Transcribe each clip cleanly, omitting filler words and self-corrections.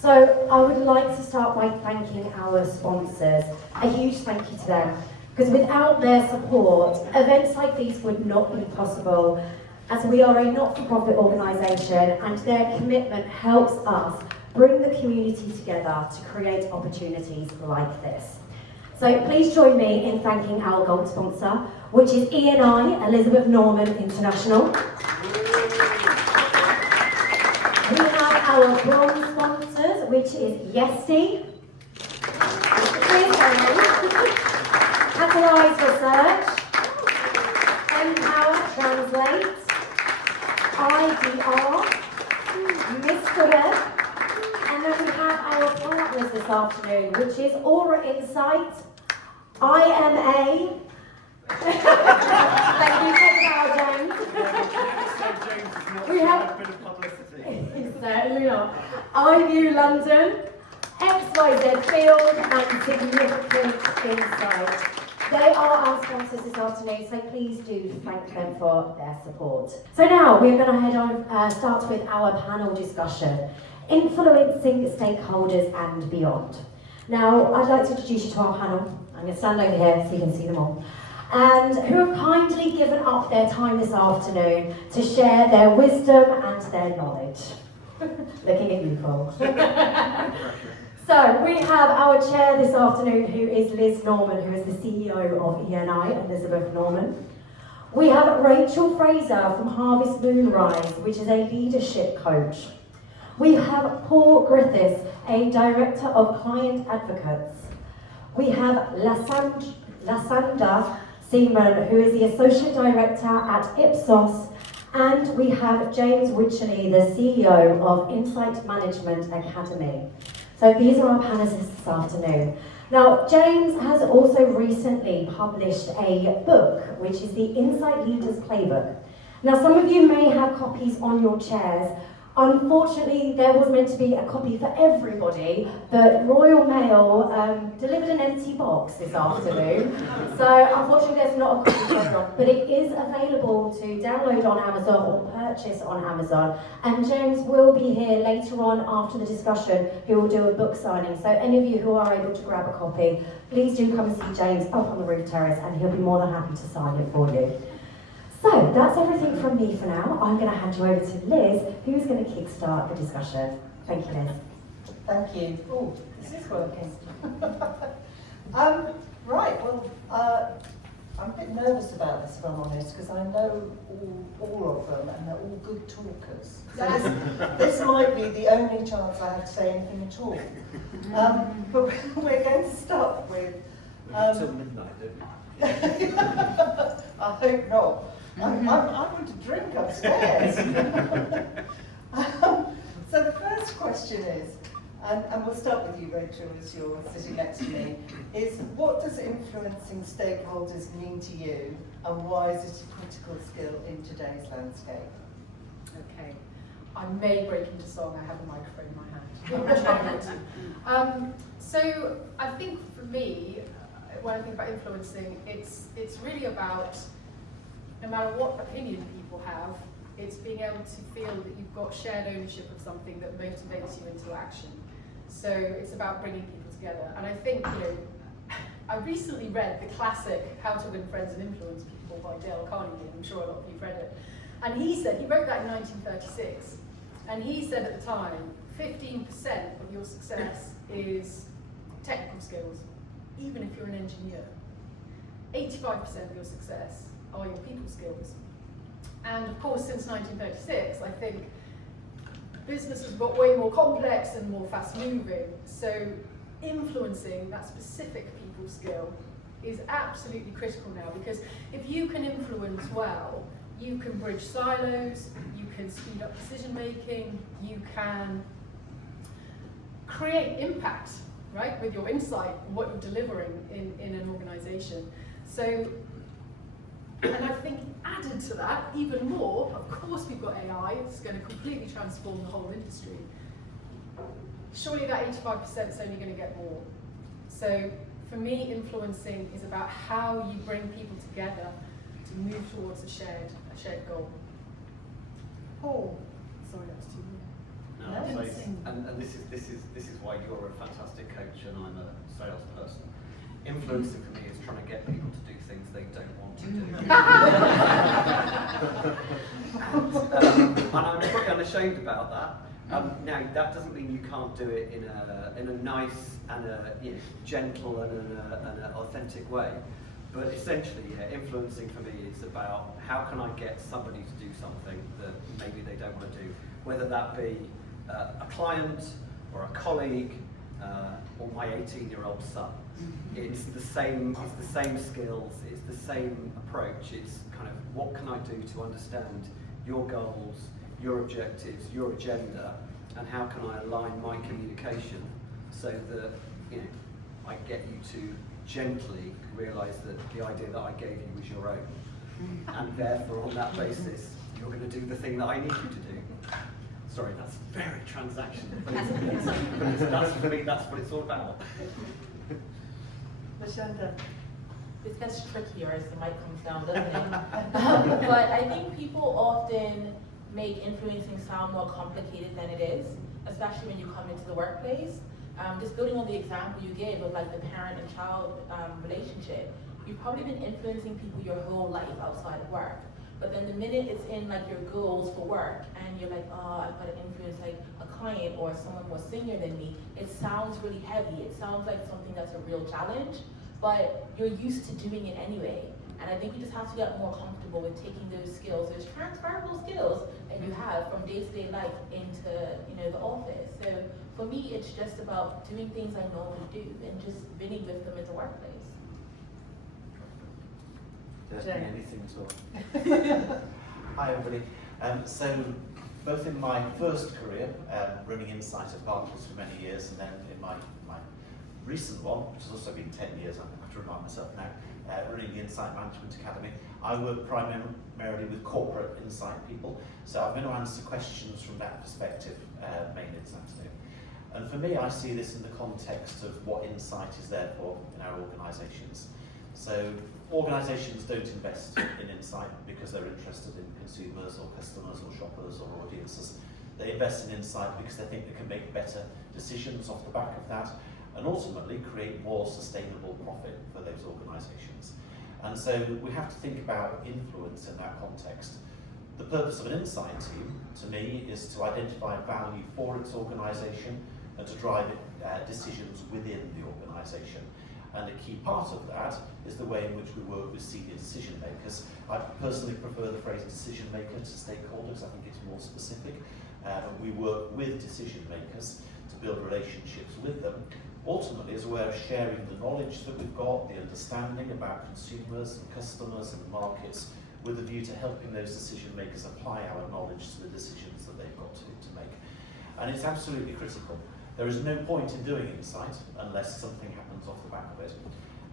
So I would like to start by thanking our sponsors. A huge thank you to them, because without their support, events like these would not be possible, as we are a not-for-profit organisation and their commitment helps us bring the community together to create opportunities like this. So please join me in thanking our gold sponsor, which is E&I Elizabeth Norman International. We have our bronze sponsors, which is Yesti, Catalyze Research, Empower Translate, IDR, Mr. Web, and then we have our partners this afternoon, which is Aura Insight, IMA. Thank you, James. We have a bit of publicity. Certainly not. IView London, XYZ Field, and Significant Insight. They are our sponsors this afternoon, so please do thank them for their support. So now we're going to head on, start with our panel discussion, Influencing Stakeholders and Beyond. Now, I'd like to introduce you to our panel. I'm going to stand over here so you can see them all. And who have kindly given up their time this afternoon to share their wisdom and their knowledge. Looking at you, Paul. So we have our chair this afternoon, who is Liz Norman, who is the CEO of E&I, Elizabeth Norman. We have Rachael Fraser from Harvest Moonrise, which is a leadership coach. We have Paul Griffiths, a director of client advocates. We have LaShanda Seaman, who is the associate director at IPSOS. And we have James Wycherley, the CEO of Insight Management Academy. So these are our panelists this afternoon. Now, James has also recently published a book, which is the Insight Leaders Playbook. Now, some of you may have copies on your chairs. Unfortunately, there was meant to be a copy for everybody, but Royal Mail delivered an empty box this afternoon. So unfortunately, there's not a copy for everyone, but it is available to download on Amazon or purchase on Amazon. And James will be here later on after the discussion, who will do a book signing. So any of you who are able to grab a copy, please do come and see James up on the roof terrace, and he'll be more than happy to sign it for you. So that's everything from me for now. I'm going to hand you over to Liz, who's going to kickstart the discussion. Thank you, Liz. Thank you. Oh, this is working. Right, well, I'm a bit nervous about this, if I'm honest, because I know all of them, and they're all good talkers. So this might be the only chance I have to say anything at all. But we're going to start with... Until midnight, don't we? I hope not. I want to drink upstairs. So the first question is, and we'll start with you, Rachel, as you're sitting next to me, is what does influencing stakeholders mean to you, and why is it a critical skill in today's landscape? Okay, I may break into song. I have a microphone in my hand. I'm trying not to. So I think for me, when I think about influencing, it's really about, no matter what opinion people have, it's being able to feel that you've got shared ownership of something that motivates you into action. So it's about bringing people together. And I think, I recently read the classic How to Win Friends and Influence People by Dale Carnegie, and I'm sure a lot of you have read it. And he wrote that in 1936, and he said at the time, 15% of your success is technical skills, even if you're an engineer. 85% of your success are your people skills. And of course, since 1936, I think business has got way more complex and more fast moving. So influencing that specific people skill is absolutely critical now, because if you can influence well, you can bridge silos, you can speed up decision making, you can create impact, right, with your insight and what you're delivering in an organization. So, and I think added to that, even more, of course we've got AI, it's going to completely transform the whole industry. Surely that 85% is only going to get more. So for me, influencing is about how you bring people together to move towards a shared goal. Paul, sorry, that was too No, and this is why you're a fantastic coach and I'm a salesperson. Influencing for me is trying to get people to do things they don't want to do. And I'm pretty unashamed about that. Now that doesn't mean you can't do it in a nice and a gentle and an authentic way. But essentially, influencing for me is about how can I get somebody to do something that maybe they don't want to do, whether that be a client or a colleague or my 18-year-old son. It's the same skills, it's the same approach. It's kind of what can I do to understand your goals, your objectives, your agenda, and how can I align my communication so that I get you to gently realise that the idea that I gave you was your own, and therefore on that basis you're going to do the thing that I need you to do. Sorry, that's very transactional, but that's for me. That's what it's all about. LaShanda. This gets trickier as the mic comes down, doesn't it? But I think people often make influencing sound more complicated than it is, especially when you come into the workplace. Just building on the example you gave of like the parent and child relationship, you've probably been influencing people your whole life outside of work. But then the minute it's in like your goals for work and you're like, oh, I've got to influence like a client or someone more senior than me, it sounds really heavy. It sounds like something that's a real challenge, but you're used to doing it anyway. And I think you just have to get more comfortable with taking those skills, those transferable skills that you have from day-to-day life into the office. So for me, it's just about doing things I normally do and just winning with them in the workplace. Anything at all. Hi everybody. So both in my first career, running Insight at Barclays for many years, and then in my recent one, which has also been 10 years, I have to remind myself now, running the Insight Management Academy, I work primarily with corporate insight people. So I'm going to answer questions from that perspective mainly this afternoon. And for me, I see this in the context of what insight is there for in our organisations. So organisations don't invest in insight because they're interested in consumers or customers or shoppers or audiences. They invest in insight because they think they can make better decisions off the back of that and ultimately create more sustainable profit for those organisations. And so we have to think about influence in that context. The purpose of an insight team, to me, is to identify value for its organisation and to drive decisions within the organisation. And a key part of that is the way in which we work with senior decision makers. I personally prefer the phrase decision maker to stakeholders. I think it's more specific. We work with decision makers to build relationships with them, ultimately as a way of sharing the knowledge that we've got, the understanding about consumers and customers and markets, with a view to helping those decision makers apply our knowledge to the decisions that they've got to make. And it's absolutely critical. There is no point in doing insight unless something happens off the back of it.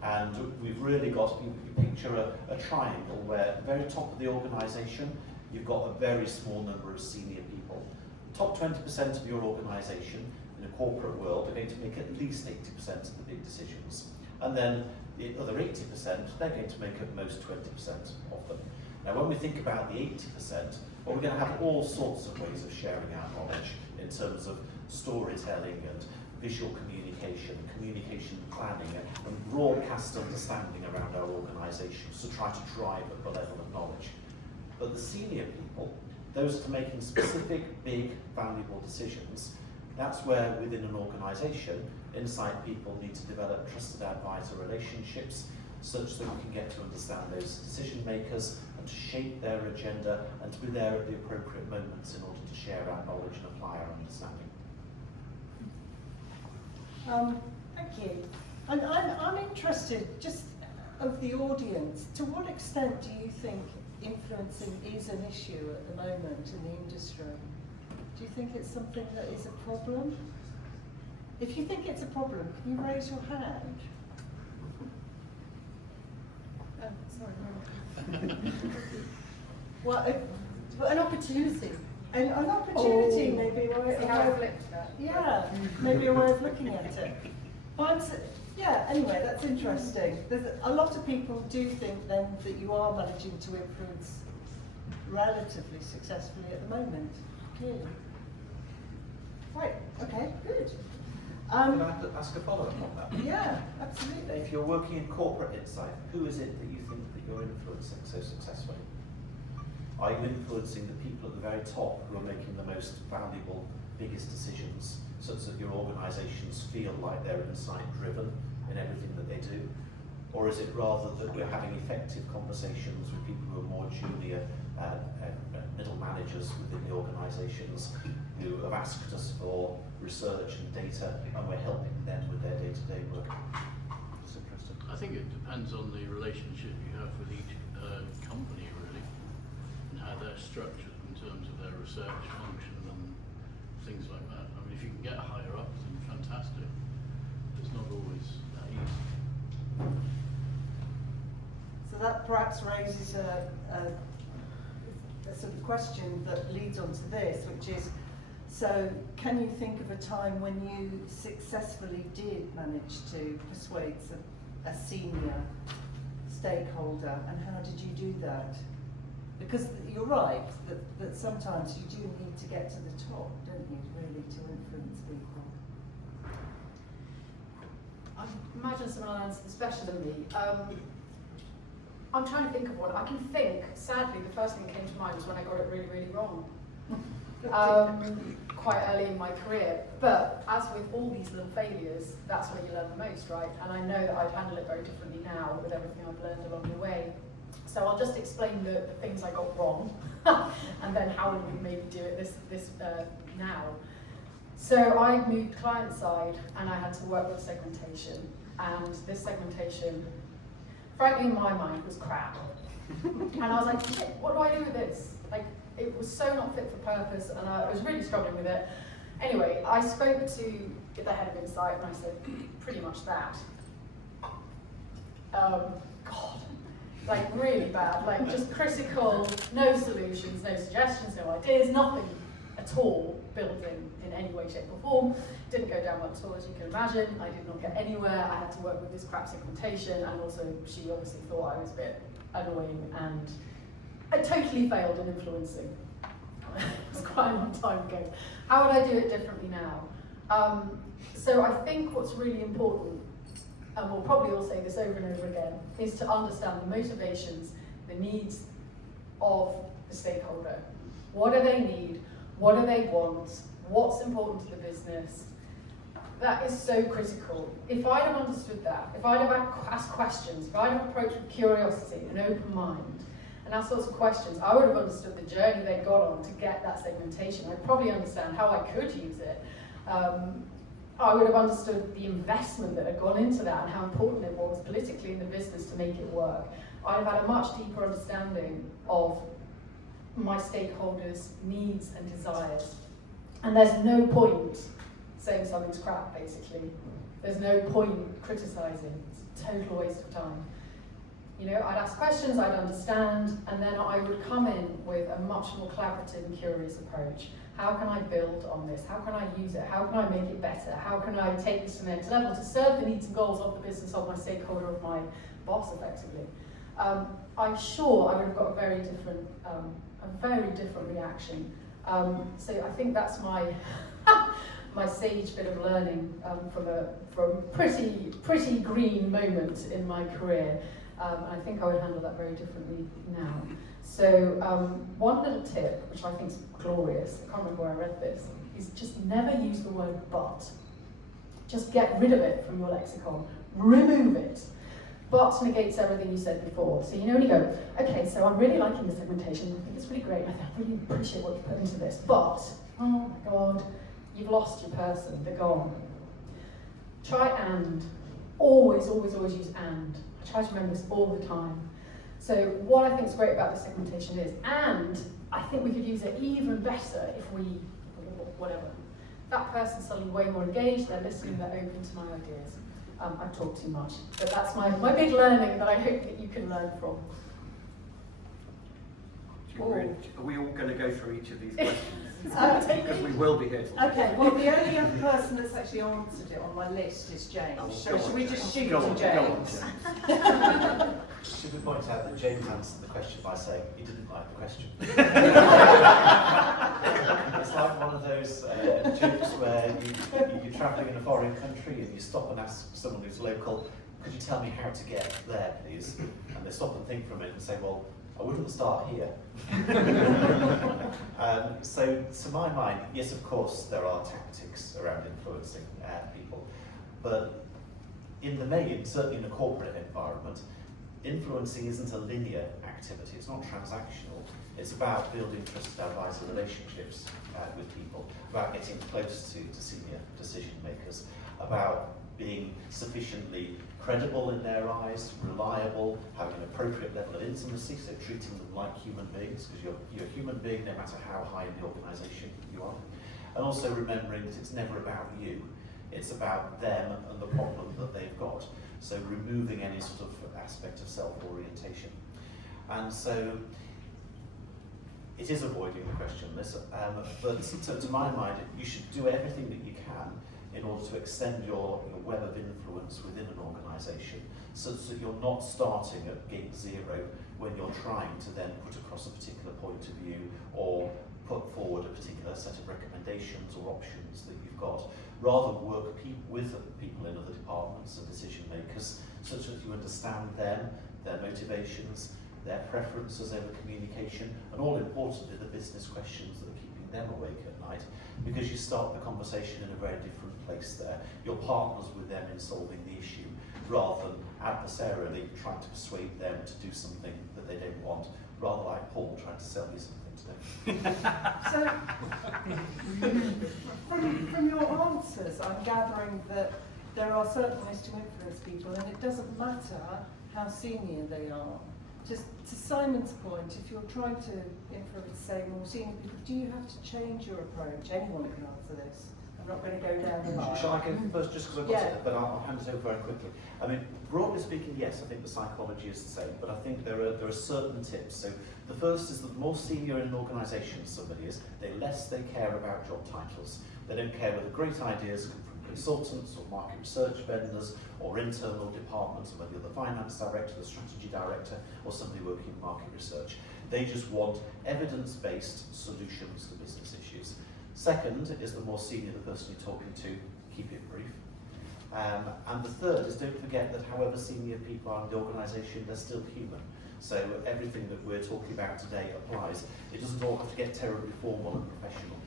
And we've really got, you picture a triangle where at the very top of the organisation, you've got a very small number of senior people. The top 20% of your organisation in a corporate world are going to make at least 80% of the big decisions. And then the other 80%, they're going to make at most 20% of them. Now when we think about the 80%, well, we're going to have all sorts of ways of sharing our knowledge in terms of storytelling and visual communication, communication planning and broadcast understanding around our organisations to try to drive up the level of knowledge. But the senior people, those that are making specific, big, valuable decisions, that's where within an organisation, insight people need to develop trusted advisor relationships such that we can get to understand those decision makers and to shape their agenda and to be there at the appropriate moments in order to share our knowledge and apply our understanding. Thank you. And I'm interested, just of the audience, to what extent do you think influencing is an issue at the moment in the industry? Do you think it's something that is a problem? If you think it's a problem, can you raise your hand? Oh, sorry. Well, An opportunity. an opportunity, Oh. maybe. See how I flipped that. Yeah, maybe a way of looking at it. But yeah, anyway, that's interesting. There's a lot of people do think then that you are managing to influence relatively successfully at the moment. Clearly. Right, okay. Can I ask a follow-up on that? Yeah, absolutely. If you're working in corporate insight, who is it that you think that you're influencing so successfully? Are you influencing the people at the very top who are making the most valuable, biggest decisions, such that your organisations feel like they're insight-driven in everything that they do? Or is it rather that we're having effective conversations with people who are more junior, middle managers within the organisations who have asked us for research and data, and we're helping them with their day-to-day work? Just interested. I think it depends on the relationship you have with each company, really, and how they're structured in terms of their research function and things like that. I mean, if you can get higher up, then fantastic. It's not always that easy. So that perhaps raises a sort of question that leads on to this, which is, so can you think of a time when you successfully did manage to persuade a senior stakeholder, and how did you do that? Because you're right, that sometimes you do need to get to the top, don't you, really, to influence people? I imagine someone will answer this better than me. I'm trying to think of one. I can think, sadly, the first thing that came to mind was when I got it really, really wrong. Quite early in my career. But as with all these little failures, that's where you learn the most, right? And I know that I'd handle it very differently now with everything I've learned along the way. So I'll just explain the things I got wrong, and then how would we maybe do it this now. So I moved client side, and I had to work with segmentation. And this segmentation, frankly, in my mind, was crap. And I was like, shit, what do I do with this? Like, it was so not fit for purpose, and I was really struggling with it. Anyway, I spoke to the head of Insight, and I said, pretty much that. God, like really bad, like just critical, no solutions, no suggestions, no ideas, nothing at all built in any way, shape or form. Didn't go down well at all, as you can imagine. I did not get anywhere. I had to work with this crap segmentation, and also she obviously thought I was a bit annoying, and I totally failed in influencing. It was quite a long time ago. How would I do it differently now? So I think what's really important, and we'll probably all say this over and over again, is to understand the motivations, the needs of the stakeholder. What do they need? What do they want? What's important to the business? That is so critical. If I'd have understood that, if I'd have asked questions, if I'd have approached with curiosity, an open mind, and asked sorts of questions, I would have understood the journey they got on to get that segmentation. I'd probably understand how I could use it. I would have understood the investment that had gone into that and how important it was politically in the business to make it work. I'd have had a much deeper understanding of my stakeholders' needs and desires. And there's no point saying something's crap, basically. There's no point criticising. It's a total waste of time. You know, I'd ask questions, I'd understand, and then I would come in with a much more collaborative and curious approach. How can I build on this? How can I use it? How can I make it better? How can I take this to the next level to serve the needs and goals of the business, of my stakeholder, of my boss, effectively? I'm sure I would have got a very different reaction. So I think that's my my sage bit of learning from a pretty green moment in my career. I think I would handle that very differently now. So one little tip, which I think is glorious, I can't remember where I read this, is just never use the word but. Just get rid of it from your lexicon. Remove it. But negates everything you said before. So you only go, okay, so I'm really liking the segmentation, I think it's really great, I really appreciate what you put into this, but, oh my God, you've lost your person, they're gone. Try and. Always, always, always use and. I try to remember this all the time. So what I think is great about this segmentation is, and I think we could use it even better if we, whatever. That person's suddenly way more engaged, they're listening, they're open to my ideas. I've talked too much, but that's my big learning that I hope that you can learn from. Are we all going to go through each of these questions? Because we will be here till Okay, well, the only other person that's actually answered it on my list is James. Oh, So go should on, we James. just shoot Go to on, James? go on, Should we point out that James answered the question by saying he didn't like the question? It's like one of those jokes where you're travelling in a foreign country and you stop and ask someone who's local, could you tell me how to get there, please? And they stop and think for a minute and say, well, I wouldn't start here. So, to my mind, yes, of course, there are tactics around influencing people, but in the main, certainly in a corporate environment, influencing isn't a linear activity, it's not transactional. It's about building trusted advisor relationships with people, about getting close to senior decision makers, about being sufficiently credible in their eyes, reliable, having an appropriate level of intimacy, so treating them like human beings, because you're a human being no matter how high in the organisation you are. And also remembering that it's never about you, it's about them and the problem that they've got. So removing any sort of aspect of self-orientation. And so it is avoiding the question, but to my mind, you should do everything that you can in order to extend your web of influence within an organisation, so that you're not starting at gate zero when you're trying to then put across a particular point of view or put forward a particular set of recommendations or options that you've got. Rather work with people in other departments and decision makers, such that you understand them, their motivations, their preferences over communication, and all importantly, the business questions that are keeping them awake at night, because you start the conversation in a very different place there. You're partners with them in solving the issue, rather than adversarially trying to persuade them to do something that they don't want, rather like Paul trying to sell you something today. So, from your answers, I'm gathering that there are certain ways to influence people, and it doesn't matter how senior they are. Just to Simon's point, if you're trying to influence, say, more senior people, do you have to change your approach? Anyone can answer this. I'm not going to go down the line. Shall I go first, just because I've got it, but I'll hand it over very quickly. I mean, broadly speaking, yes, I think the psychology is the same, but I think there are certain tips. So the first is that the more senior in an organisation somebody is, the less they care about job titles. They don't care whether great ideas come from consultants or market research vendors or internal departments, or whether you're the finance director, the strategy director, or somebody working in market research. They just want evidence-based solutions to business issues. Second is the more senior the person you're talking to, keep it brief. And the third is don't forget that however senior people are in the organisation, they're still human. So everything that we're talking about today applies. It doesn't all have to get terribly formal and professional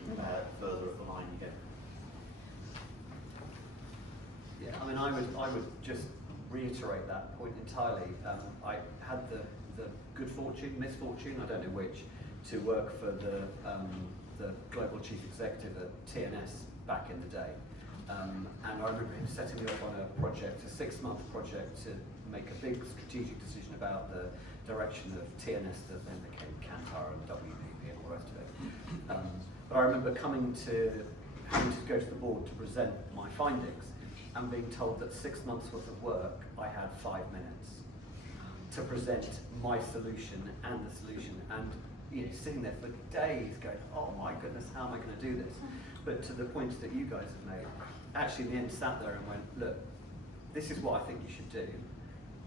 further up the line you go. Yeah, I mean, I would just reiterate that point entirely. I had the misfortune, I don't know which, to work for the global chief executive at TNS back in the day. And I remember him setting me up on a project, a 6-month project, to make a big strategic decision about the direction of TNS that then became Kantar and WPP and all the rest of it. But I remember having to go to the board to present my findings and being told that 6 months worth of work, I had 5 minutes to present my solution and the solution, and sitting there for days going, oh my goodness, how am I going to do this? But to the point that you guys have made, actually in the end sat there and went, look, this is what I think you should do.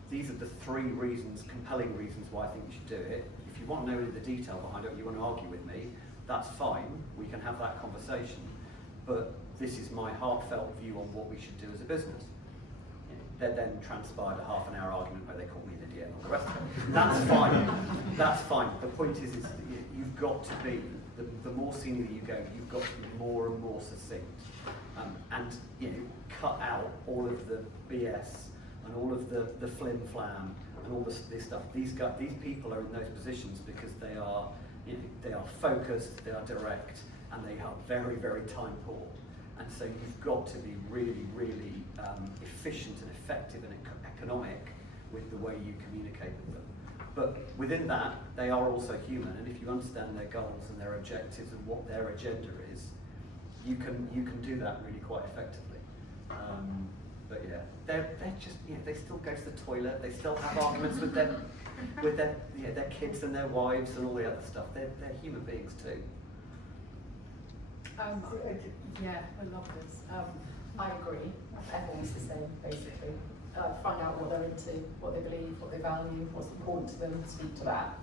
These are the 3 reasons, compelling reasons why I think you should do it. If you want to know the detail behind it, you want to argue with me, that's fine, we can have that conversation. But this is my heartfelt view on what we should do as a business. There then transpired a half an hour argument where they called me an idiot and all the rest of it. That's fine. That's fine. The point is you've got to be, the more senior you go, you've got to be more and more succinct. And cut out all of the BS and all of the flim-flam and all this stuff. These people are in those positions because they are focused, they are direct, and they are very, very time poor. And so you've got to be really, really efficient and effective and economic with the way you communicate with them. But within that, they are also human, and if you understand their goals and their objectives and what their agenda is, you can do that really quite effectively. But yeah, they're just they still go to the toilet. They still have arguments with their kids and their wives and all the other stuff. They're human beings too. Yeah, I love this. I agree. Everyone's the same, basically. Find out what they're into, what they believe, what they value, what's important to them, speak to that.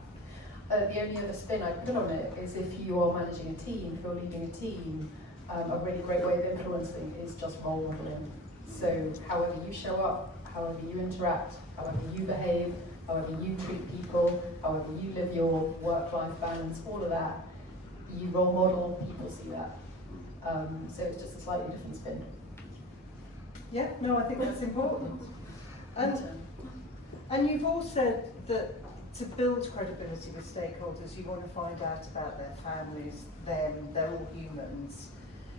The only other spin I put on it is if you are managing a team, if you're leading a team, a really great way of influencing is just role modeling. So however you show up, however you interact, however you behave, however you treat people, however you live your work-life balance, all of that, you role model, people see that. So it's just a slightly different spin. Yeah, no, I think that's important. And you've all said that to build credibility with stakeholders, you want to find out about their families, them, they're all humans.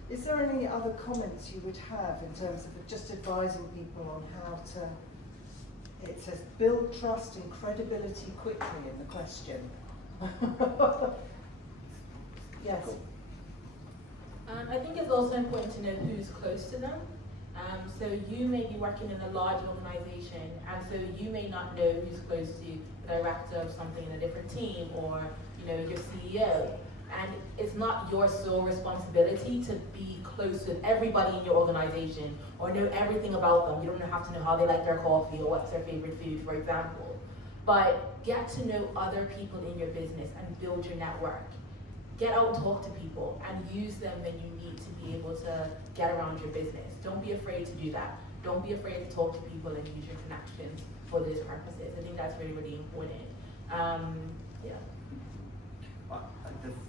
Is there any other comments you would have in terms of just advising people on how to, it says build trust and credibility quickly in the question. Yes. I think it's also important to know who's close to them. So you may be working in a large organization, and so you may not know who's close to the director of something in a different team, or your CEO. And it's not your sole responsibility to be close with everybody in your organization or know everything about them. You don't have to know how they like their coffee or what's their favorite food, for example. But get to know other people in your business and build your network. Get out and talk to people and use them when you need to be able to get around your business. Don't be afraid to do that. Don't be afraid to talk to people and use your connections for those purposes. I think that's really, really important. Yeah.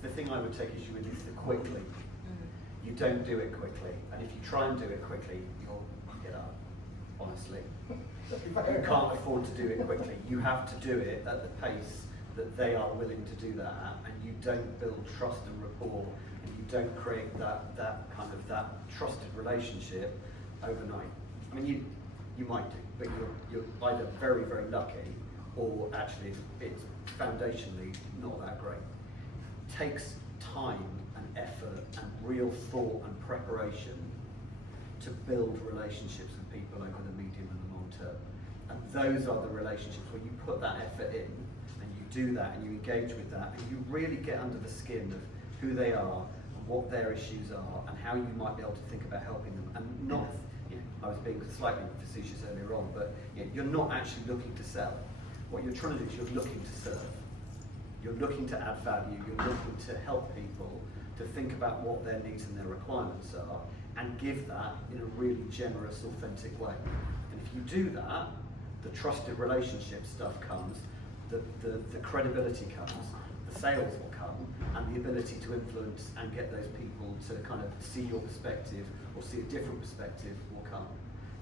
The thing I would take issue with is the quickly. You don't do it quickly, and if you try and do it quickly, you'll get up, honestly. You can't afford to do it quickly. You have to do it at the pace that they are willing to do that at, and you don't build trust and rapport, and you don't create that trusted relationship overnight. I mean, you might do, but you're either very, very lucky, or actually it's foundationally not that great. It takes time and effort and real thought and preparation to build relationships with people over the medium and the long term. And those are the relationships where you put that effort in, and you do that, and you engage with that, and you really get under the skin of who they are, and what their issues are, and how you might be able to think about helping them. And not, I was being slightly facetious earlier on, but you're not actually looking to sell. What you're trying to do is you're looking to serve. You're looking to add value, you're looking to help people to think about what their needs and their requirements are, and give that in a really generous, authentic way. And if you do that, the trusted relationship stuff comes, the credibility comes, the sales will come, and the ability to influence and get those people to kind of see your perspective or see a different perspective will come.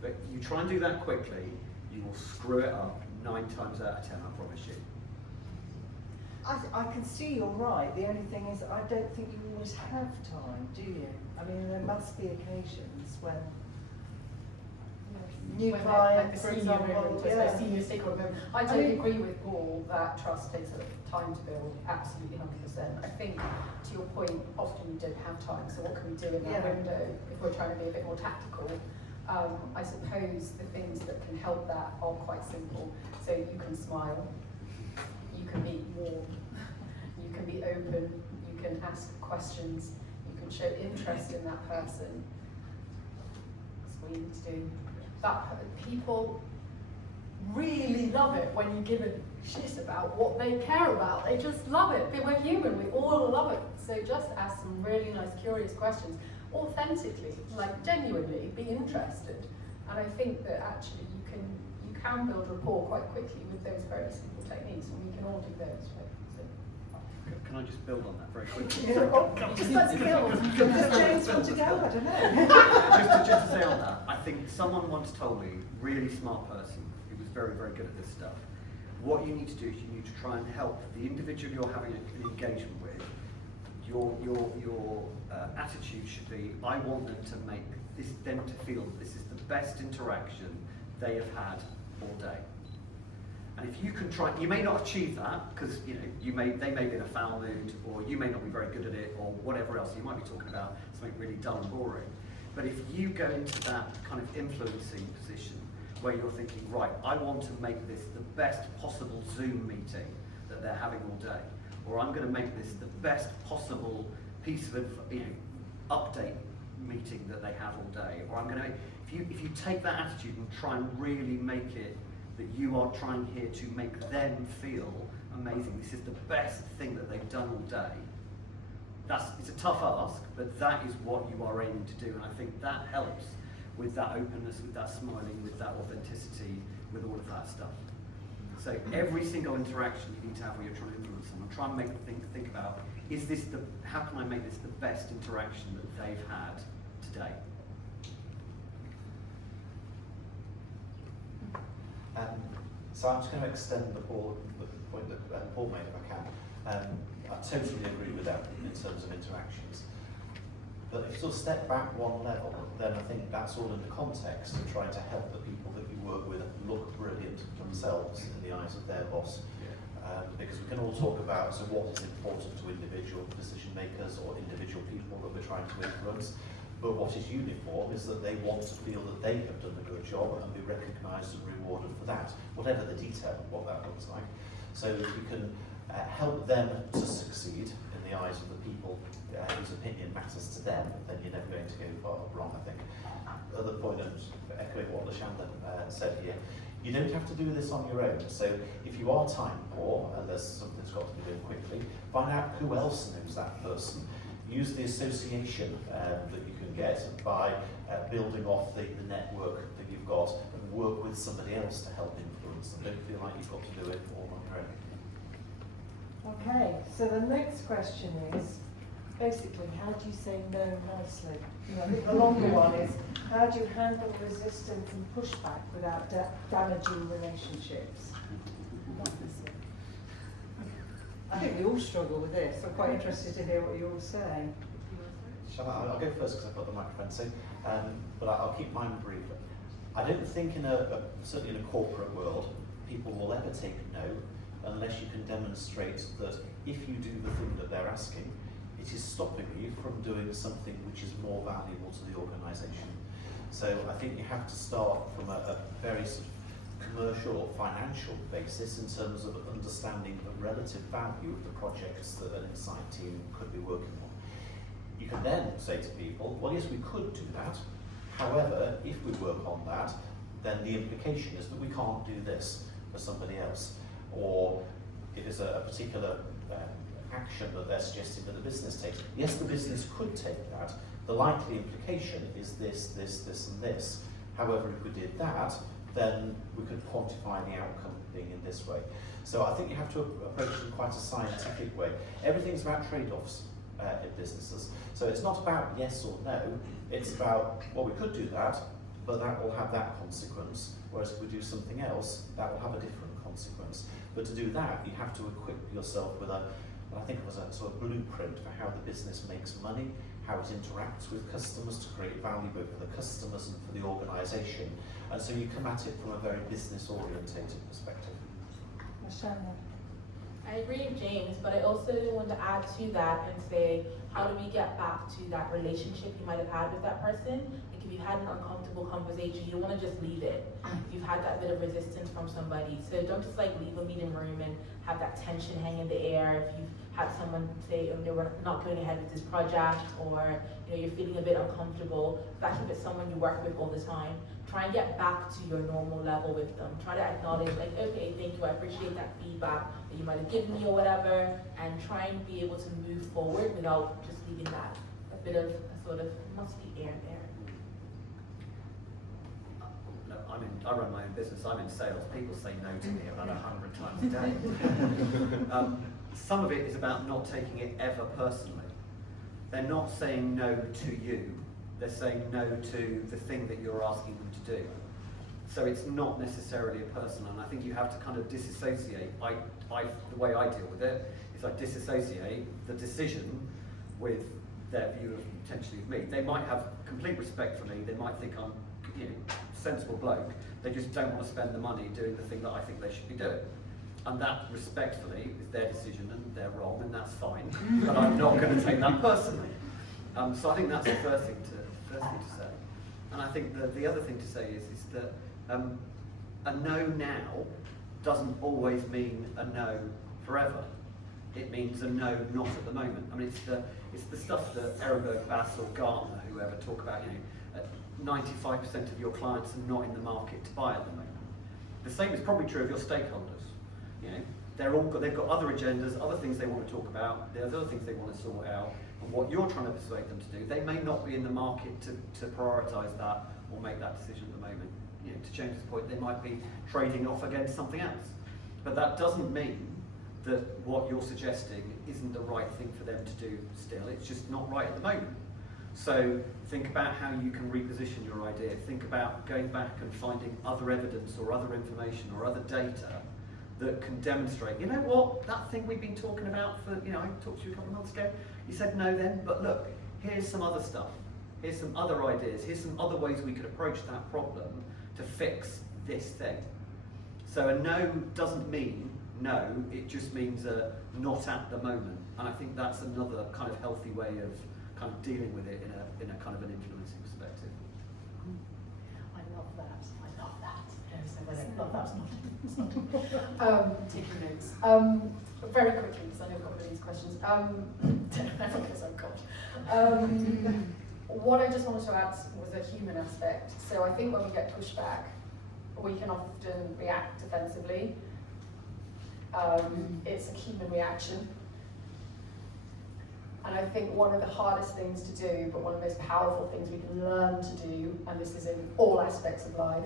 But you try and do that quickly, you will screw it up 9 times out of 10, I promise you. I can see you're right. The only thing is I don't think you always have time, do you? I mean, there must be occasions when new clients, for example, senior stakeholder. I totally agree with Paul that trust takes a time to build, absolutely 100%. I think, to your point, often you don't have time, so what can we do in that window if we're trying to be a bit more tactical? I suppose the things that can help that are quite simple. So you can smile, you can be warm, you can be open, you can ask questions, you can show interest in that person. That's what you need to do. People really love it when you give a shit about what they care about. They just love it. We're human, we all love it. So just ask some really nice, curious questions, authentically, like genuinely, be interested. And I think that actually you can build rapport quite quickly with those very simple techniques, and we can all do those. Right? So. Can I just build on that very quickly? Does James want to go? I don't know. just to say on that, I think someone once told me, really smart person, who was very, very good at this stuff, what you need to do is you need to try and help the individual you're having an engagement with. Your attitude should be, I want them to feel that this is the best interaction they have had all day. And if you can try, you may not achieve that because they may be in a foul mood, or you may not be very good at it, or whatever else. You might be talking about something really dull and boring. But if you go into that kind of influencing position where you're thinking, right, I want to make this the best possible Zoom meeting that they're having all day, or I'm going to make this the best possible piece of update meeting that they have all day, or I'm going to, if you take that attitude and try and really make it that you are trying here to make them feel amazing, this is the best thing that they've done all day, it's a tough ask, but that is what you are aiming to do, and I think that helps with that openness, with that smiling, with that authenticity, with all of that stuff. So every single interaction you need to have where you're trying to influence someone, try and make them think about, how can I make this the best interaction that they've had today? So I'm just going to extend the point that Paul made, if I can. I totally agree with that in terms of interactions. But if you sort of step back one level, then I think that's all in the context of trying to help the people that you work with look brilliant themselves in the eyes of their boss. Because we can all talk about what is important to individual decision makers or individual people that we're trying to influence. But what is uniform is that they want to feel that they have done a good job and be recognised and rewarded for that, whatever the detail of what that looks like. So if we can help them to succeed in the eyes of the people whose opinion matters to them, then you're never going to go far wrong, I think. Other point, and echoing what LaShanda said here, you don't have to do this on your own. So if you are time poor and there's something that's got to be done quickly, find out who else knows that person. Use the association that you can get by building off the network that you've got, and work with somebody else to help influence them. Don't feel like you've got to do it all on your own. Okay, so the next question is, basically, how do you say no nicely? I think the longer one is, how do you handle resistance and pushback without damaging relationships? I think we all struggle with this. I'm quite interested to hear what you all say. I'll go first because I've got the microphone soon, but I'll keep mine brief. I don't think certainly in a corporate world, people will ever take no unless you can demonstrate that if you do the thing that they're asking, it is stopping you from doing something which is more valuable to the organisation. So I think you have to start from a very sort of commercial or financial basis in terms of understanding the relative value of the projects that an insight team could be working on. You can then say to people, well, yes, we could do that. However, if we work on that, then the implication is that we can't do this for somebody else. Or it is a particular action that they're suggesting that the business takes. Yes, the business could take that. The likely implication is this, and this. However, if we did that, then we could quantify the outcome being in this way. So I think you have to approach it in quite a scientific way. Everything's about trade-offs in businesses. So it's not about yes or no, it's about, well, we could do that, but that will have that consequence. Whereas if we do something else, that will have a different consequence. But to do that, you have to equip yourself with I think it was a sort of blueprint for how the business makes money, how it interacts with customers to create value both for the customers and for the organisation. And so you come at it from a very business-orientated perspective. LaShanda. I agree with James, but I also want to add to that and say, how do we get back to that relationship you might have had with that person? Like if you've had an uncomfortable conversation, you don't want to just leave it. If you've had that bit of resistance from somebody, so don't just like leave a meeting room and have that tension hang in the air. If you've had someone say, oh, no, we're not going ahead with this project, or you're feeling a bit uncomfortable, especially if it's someone you work with all the time, try and get back to your normal level with them. Try to acknowledge, like, okay, thank you, I appreciate that feedback that you might have given me or whatever, and try and be able to move forward without just leaving that a bit of a sort of musty air there. No, I run my own business, I'm in sales, people say no to me about 100 times a day. Some of it is about not taking it ever personally. They're not saying no to you, they're saying no to the thing that you're asking them to do. So it's not necessarily a personal, and I think you have to kind of disassociate. The way I deal with it is I disassociate the decision with their view of potentially of me. They might have complete respect for me, they might think I'm a sensible bloke, they just don't want to spend the money doing the thing that I think they should be doing. And that, respectfully, is their decision and they're wrong, and that's fine. But I'm not going to take that personally. So I think that's the first thing to say. And I think the other thing to say is that a no now doesn't always mean a no forever. it means a no, not at the moment. I mean, it's the stuff that Ehrenberg, Bass or Gartner, whoever, talk about, 95% of your clients are not in the market to buy at the moment. The same is probably true of your stakeholders. They've got other agendas, other things they want to talk about, there's other things they want to sort out, and what you're trying to persuade them to do, they may not be in the market to prioritise that or make that decision at the moment. To James's point, they might be trading off against something else. But that doesn't mean that what you're suggesting isn't the right thing for them to do still. It's just not right at the moment. So think about how you can reposition your idea. Think about going back and finding other evidence or other information or other data that can demonstrate, that thing we've been talking about for, I talked to you a couple of months ago, you said no then, but look, here's some other stuff. Here's some other ideas. Here's some other ways we could approach that problem to fix this thing. So a no doesn't mean no, it just means a not at the moment. And I think that's another kind of healthy way of kind of dealing with it in a kind of an influencing perspective. I love that. That's not. Taking notes. Very quickly, because I know a couple of these questions. Because I've got. What I just wanted to add was a human aspect. So I think when we get pushback, we can often react defensively. It's a human reaction. And I think one of the hardest things to do, but one of the most powerful things we can learn to do, and this is in all aspects of life,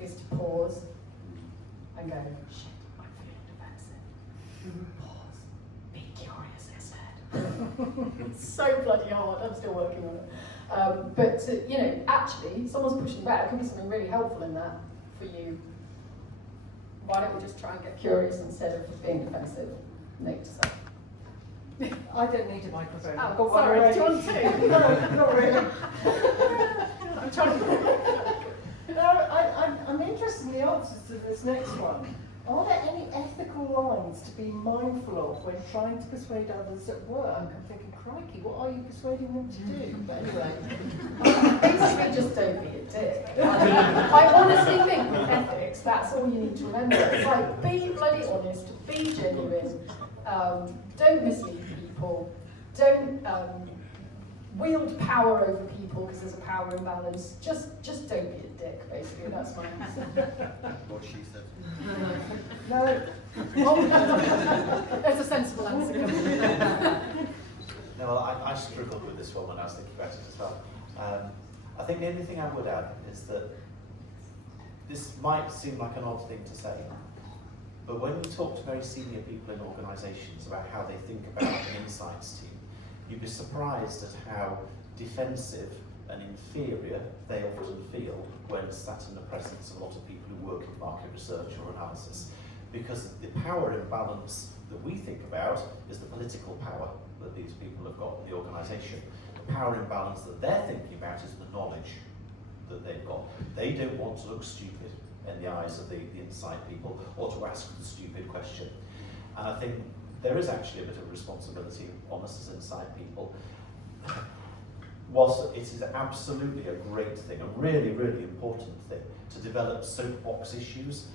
is to pause and go, shit, I'm feeling defensive. Pause. Be curious instead. It's so bloody hard. I'm still working on it. But actually, someone's pushing back. There could be something really helpful in that for you. Why don't we just try and get curious instead of being defensive? Note to self. I don't need a microphone. Oh, I've got one sorry, already. do you want to? No, not really. I'm trying to. I'm interested in the answers to this next one. Are there any ethical lines to be mindful of when trying to persuade others at work? I'm thinking, crikey, what are you persuading them to do? But anyway. Basically, just don't be a dick. I honestly think with ethics, that's all you need to remember. It's like, be bloody honest, be genuine, don't mislead people, don't wield power over people because there's a power imbalance. Just don't be a dick, basically. That's my answer. What she said. No. That's a sensible answer. No, well, I struggled with this one when I was thinking about it as well. I think the only thing I would add is that this might seem like an odd thing to say, but when you talk to very senior people in organisations about how they think about an insights team, you'd be surprised at how defensive and inferior they often feel when sat in the presence of a lot of people who work in market research or analysis. Because the power imbalance that we think about is the political power that these people have got in the organisation. The power imbalance that they're thinking about is the knowledge that they've got. They don't want to look stupid in the eyes of the insight people or to ask the stupid question. And I think there is actually a bit of responsibility on us as insight people. Whilst it is absolutely a great thing, a really, really important thing, to develop soapbox issues,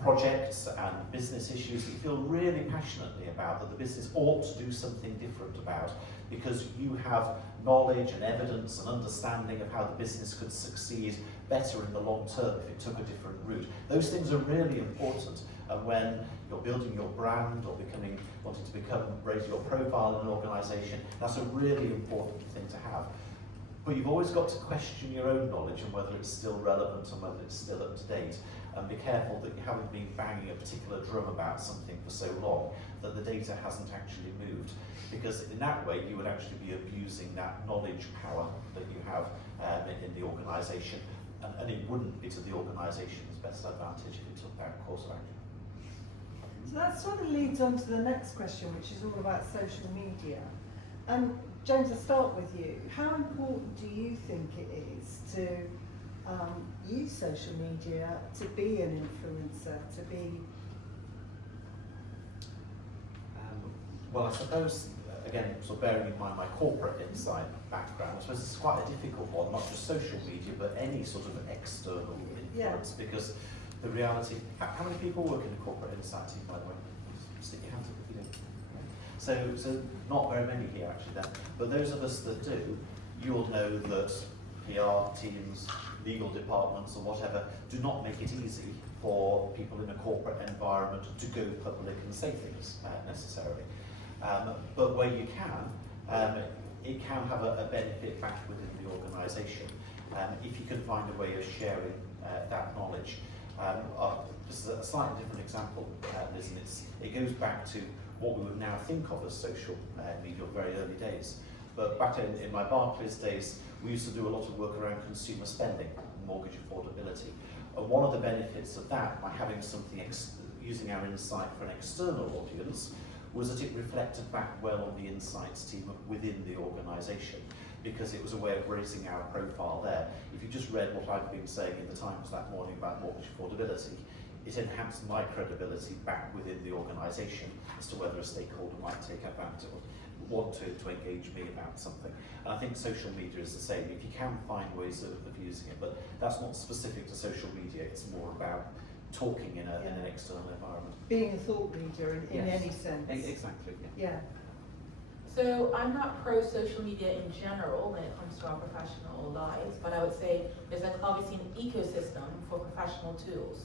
projects and business issues that you feel really passionately about, that the business ought to do something different about, because you have knowledge and evidence and understanding of how the business could succeed better in the long term if it took a different route. Those things are really important, and when you're building your brand or wanting to raise your profile in an organisation, that's a really important thing to have. But you've always got to question your own knowledge and whether it's still relevant and whether it's still up to date. And be careful that you haven't been banging a particular drum about something for so long that the data hasn't actually moved. Because in that way, you would actually be abusing that knowledge power that you have in the organisation. And it wouldn't be to the organisation's best advantage if it took that course of action. So that sort of leads on to the next question, which is all about social media. James, I'll start with you. How important do you think it is to use social media to be an influencer, to be... Well, I suppose, again, sort of bearing in mind my corporate insight background, I suppose it's quite a difficult one, not just social media, but any sort of external influence, because the reality... How many people work in a corporate insight team, by the way? Stick your hands up if you do. So not very many here actually then, but those of us that do, you'll know that PR teams, legal departments or whatever do not make it easy for people in a corporate environment to go public and say things necessarily. But where you can, it can have a benefit back within the organisation if you can find a way of sharing that knowledge. This is a slightly different example, Liz, and it goes back to what we would now think of as social media, very early days. But back in my Barclays days, we used to do a lot of work around consumer spending and mortgage affordability. And one of the benefits of that, by having something, using our insight for an external audience, was that it reflected back well on the insights team within the organisation, because it was a way of raising our profile there. If you just read what I've been saying in the Times that morning about mortgage affordability, it enhanced my credibility back within the organisation as to whether a stakeholder might take advantage or want to engage me about something. And I think social media is the same. If you can find ways of using it, but that's not specific to social media, it's more about talking in an external environment. Being a thought leader in Yes. any sense. Exactly, yeah. Yeah. So I'm not pro social media in general when it comes to our professional lives, but I would say there's like obviously an ecosystem for professional tools.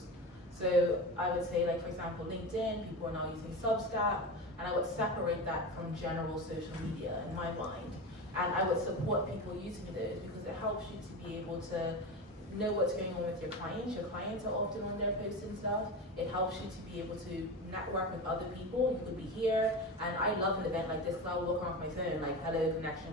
So I would say, like, for example, LinkedIn, people are now using Substack, and I would separate that from general social media in my mind. And I would support people using those because it helps you to be able to know what's going on with your clients. Your clients are often on their posts and stuff. It helps you to be able to network with other people. You could be here, and I love an event like this because I'll walk around my phone like, hello, connection.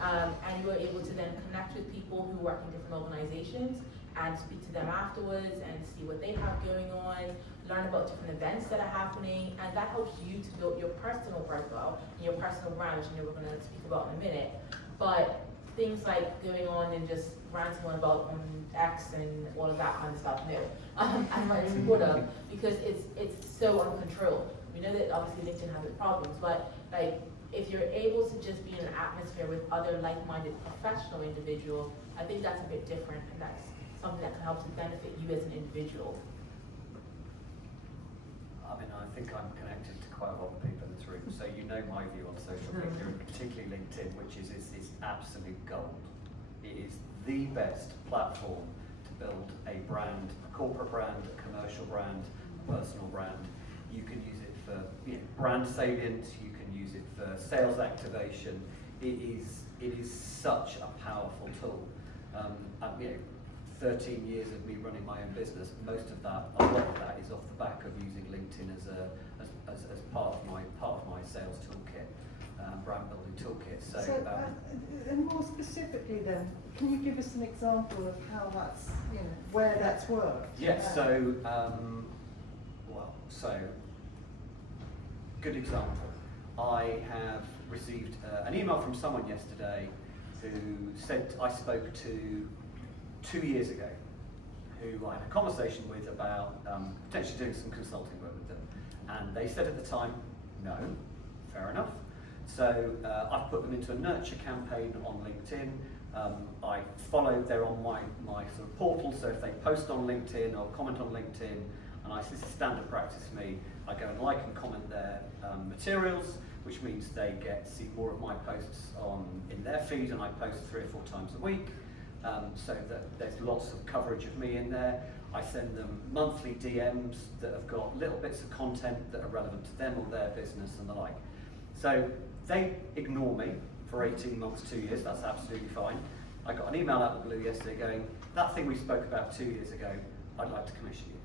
And you are able to then connect with people who work in different organizations and speak to them afterwards and see what they have going on, learn about different events that are happening, and that helps you to build your personal profile and your personal brand, which we're going to speak about in a minute. But things like going on and just ranting on about X and all of that kind of stuff, no. I'm not in support of, because it's so uncontrolled. We know that obviously LinkedIn has its problems, but like if you're able to just be in an atmosphere with other like-minded professional individuals, I think that's a bit different, and that's something that can help to benefit you as an individual. I mean, I think I'm connected to quite a lot of people in this room, so you know my view on social media, and particularly LinkedIn, which is absolute gold. It is the best platform to build a brand, a corporate brand, a commercial brand, a personal brand. You can use it for brand salience, you can use it for sales activation. It is such a powerful tool. 13 years of me running my own business, a lot of that is off the back of using LinkedIn as part of my sales toolkit, brand building toolkit. So and more specifically then, can you give us an example of how that's, where that's worked? Yes, so good example. I have received an email from someone yesterday who said I spoke to 2 years ago, who I had a conversation with about potentially doing some consulting work with them. And they said at the time, no, fair enough. So I've put them into a nurture campaign on LinkedIn. I followed, they're on my sort of portal, so if they post on LinkedIn or comment on LinkedIn, and this is standard practice for me, I go and like and comment their materials, which means they see more of my posts in their feed, and I post 3 or 4 times a week. So that there's lots of coverage of me in there. I send them monthly DMs that have got little bits of content that are relevant to them or their business and the like. So they ignore me for 18 months, 2 years, that's absolutely fine. I got an email out of the blue yesterday going, that thing we spoke about 2 years ago, I'd like to commission you.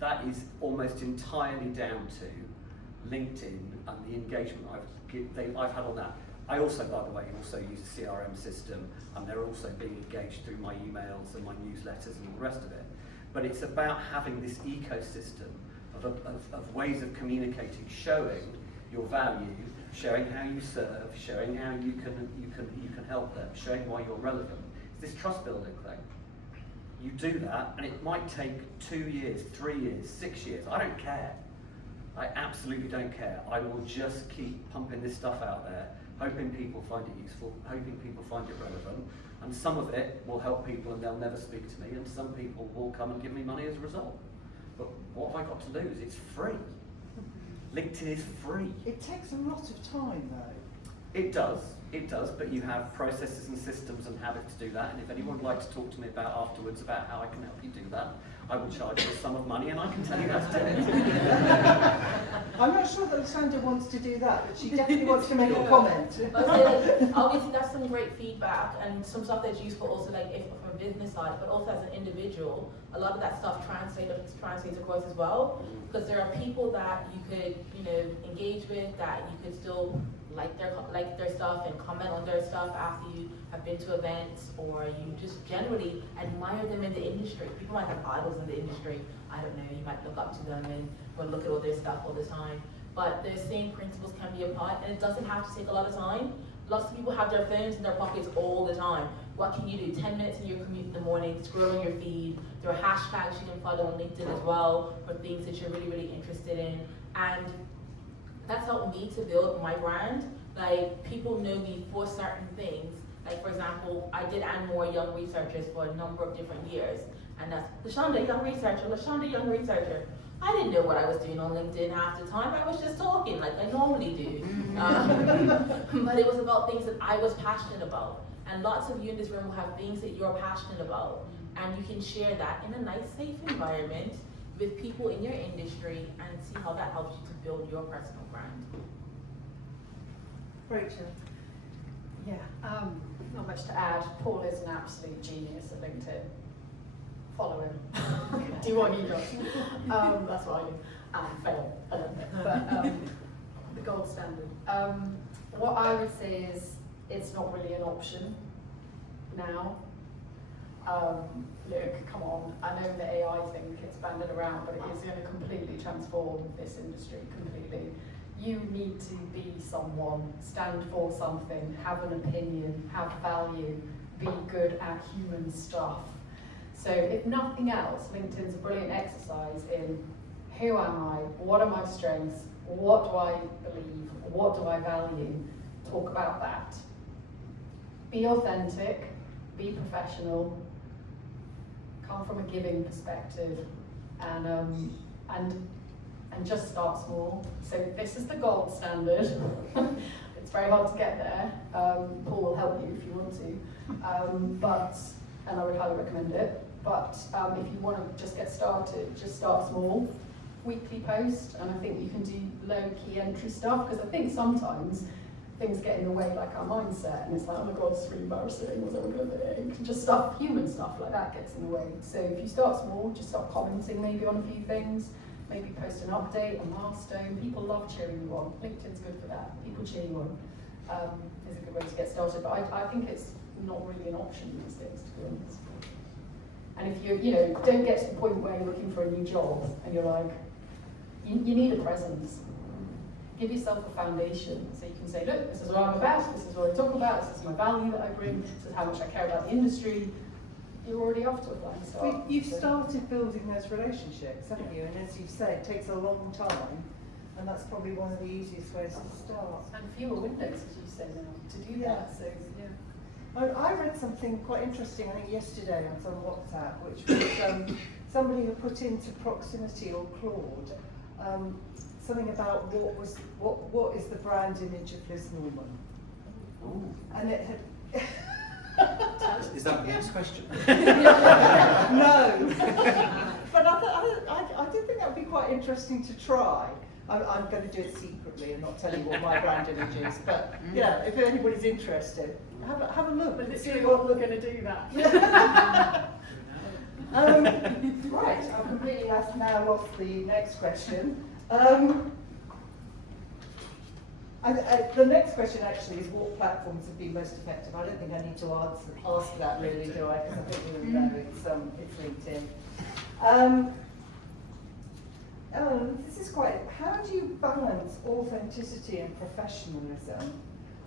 That is almost entirely down to LinkedIn and the engagement I've had on that. I also, by the way, use a CRM system, and they're also being engaged through my emails and my newsletters and all the rest of it. But it's about having this ecosystem of ways of communicating, showing your value, showing how you serve, showing how you can help them, showing why you're relevant. It's this trust building thing. You do that, and it might take 2 years, 3 years, 6 years. I don't care. I absolutely don't care. I will just keep pumping this stuff out there, hoping people find it useful, hoping people find it relevant, and some of it will help people and they'll never speak to me, and some people will come and give me money as a result. But what have I got to lose? It's free. LinkedIn is free. It takes a lot of time though. It does, but you have processes and systems and habits to do that, and if anyone would like to talk to me about afterwards about how I can help you do that, I will charge you a sum of money and I can tell you how to do it. I'm not sure that LaShanda wants to do that, but she definitely wants to make a comment. But like, obviously that's some great feedback and some stuff that's useful also like if from a business side, but also as an individual, a lot of that stuff translates across as well. Because there are people that you could, engage with, that you could still like their stuff and comment on their stuff after you have been to events, or you just generally admire them in the industry. People might have idols in the industry. I don't know, you might look up to them and will look at all their stuff all the time. But the same principles can be applied, and it doesn't have to take a lot of time. Lots of people have their phones in their pockets all the time. What can you do? 10 minutes in your commute in the morning, scroll on your feed. There are hashtags you can follow on LinkedIn as well for things that you're really, really interested in. And that's helped me to build my brand. Like, people know me for certain things. Like, for example, I did and more young researchers for a number of different years. And that's LaShanda, young researcher, LaShanda, young researcher. I didn't know what I was doing on LinkedIn half the time. I was just talking like I normally do. But it was about things that I was passionate about. And lots of you in this room will have things that you're passionate about. And you can share that in a nice, safe environment with people in your industry and see how that helps you to build your personal brand. Rachel. Yeah, not much to add. Paul is an absolute genius at LinkedIn. Follow him. Do what he does. That's what I do. And fail a little bit, but the gold standard. What I would say is it's not really an option now. Look, come on, I know the AI thing gets banded around, but it is going to completely transform this industry completely. You need to be someone, stand for something, have an opinion, have value, be good at human stuff. So if nothing else, LinkedIn's a brilliant exercise in who am I, what are my strengths, what do I believe, what do I value, talk about that. Be authentic, be professional, come from a giving perspective, and just start small. So this is the gold standard. It's very hard to get there. Paul will help you if you want to, and I would highly recommend it. But if you want to just get started, just start small. Weekly post, and I think you can do low key entry stuff, because I think sometimes things get in the way, like our mindset, and it's like, oh my god, it's really embarrassing, what's everyone going to think? Just stuff, human stuff like that gets in the way. So if you start small, just start commenting maybe on a few things, maybe post an update, a milestone. People love cheering you on. LinkedIn's good for that. People cheer you on. Is a good way to get started. But I think it's not really an option these days, to be honest. And if you don't get to the point where you're looking for a new job and you're like, you need a presence. Give yourself a foundation so you can say, look, this is what I'm about, this is what I talk about, this is my value that I bring, this is how much I care about the industry. You're already off to a flying start. You've started building those relationships, haven't you? And as you've said, it takes a long time, and that's probably one of the easiest ways to start. And fewer windows, as you say now, to do that. So yeah. I read something quite interesting, I think yesterday, it was on WhatsApp, which was somebody who put into Proximity or Claude something about what is the brand image of Liz Norman. Ooh. And it had Is that the next question? No. But I did think that would be quite interesting to try. I'm going to do it secretly and not tell you what my brand image is. But yeah, if anybody's interested, have a look. But literally what we're going to do that. Right, I've completely now lost the next question. The next question actually is what platforms have been most effective. I don't think I need to ask that really, do I? Because I think we all know it's LinkedIn. This is quite. How do you balance authenticity and professionalism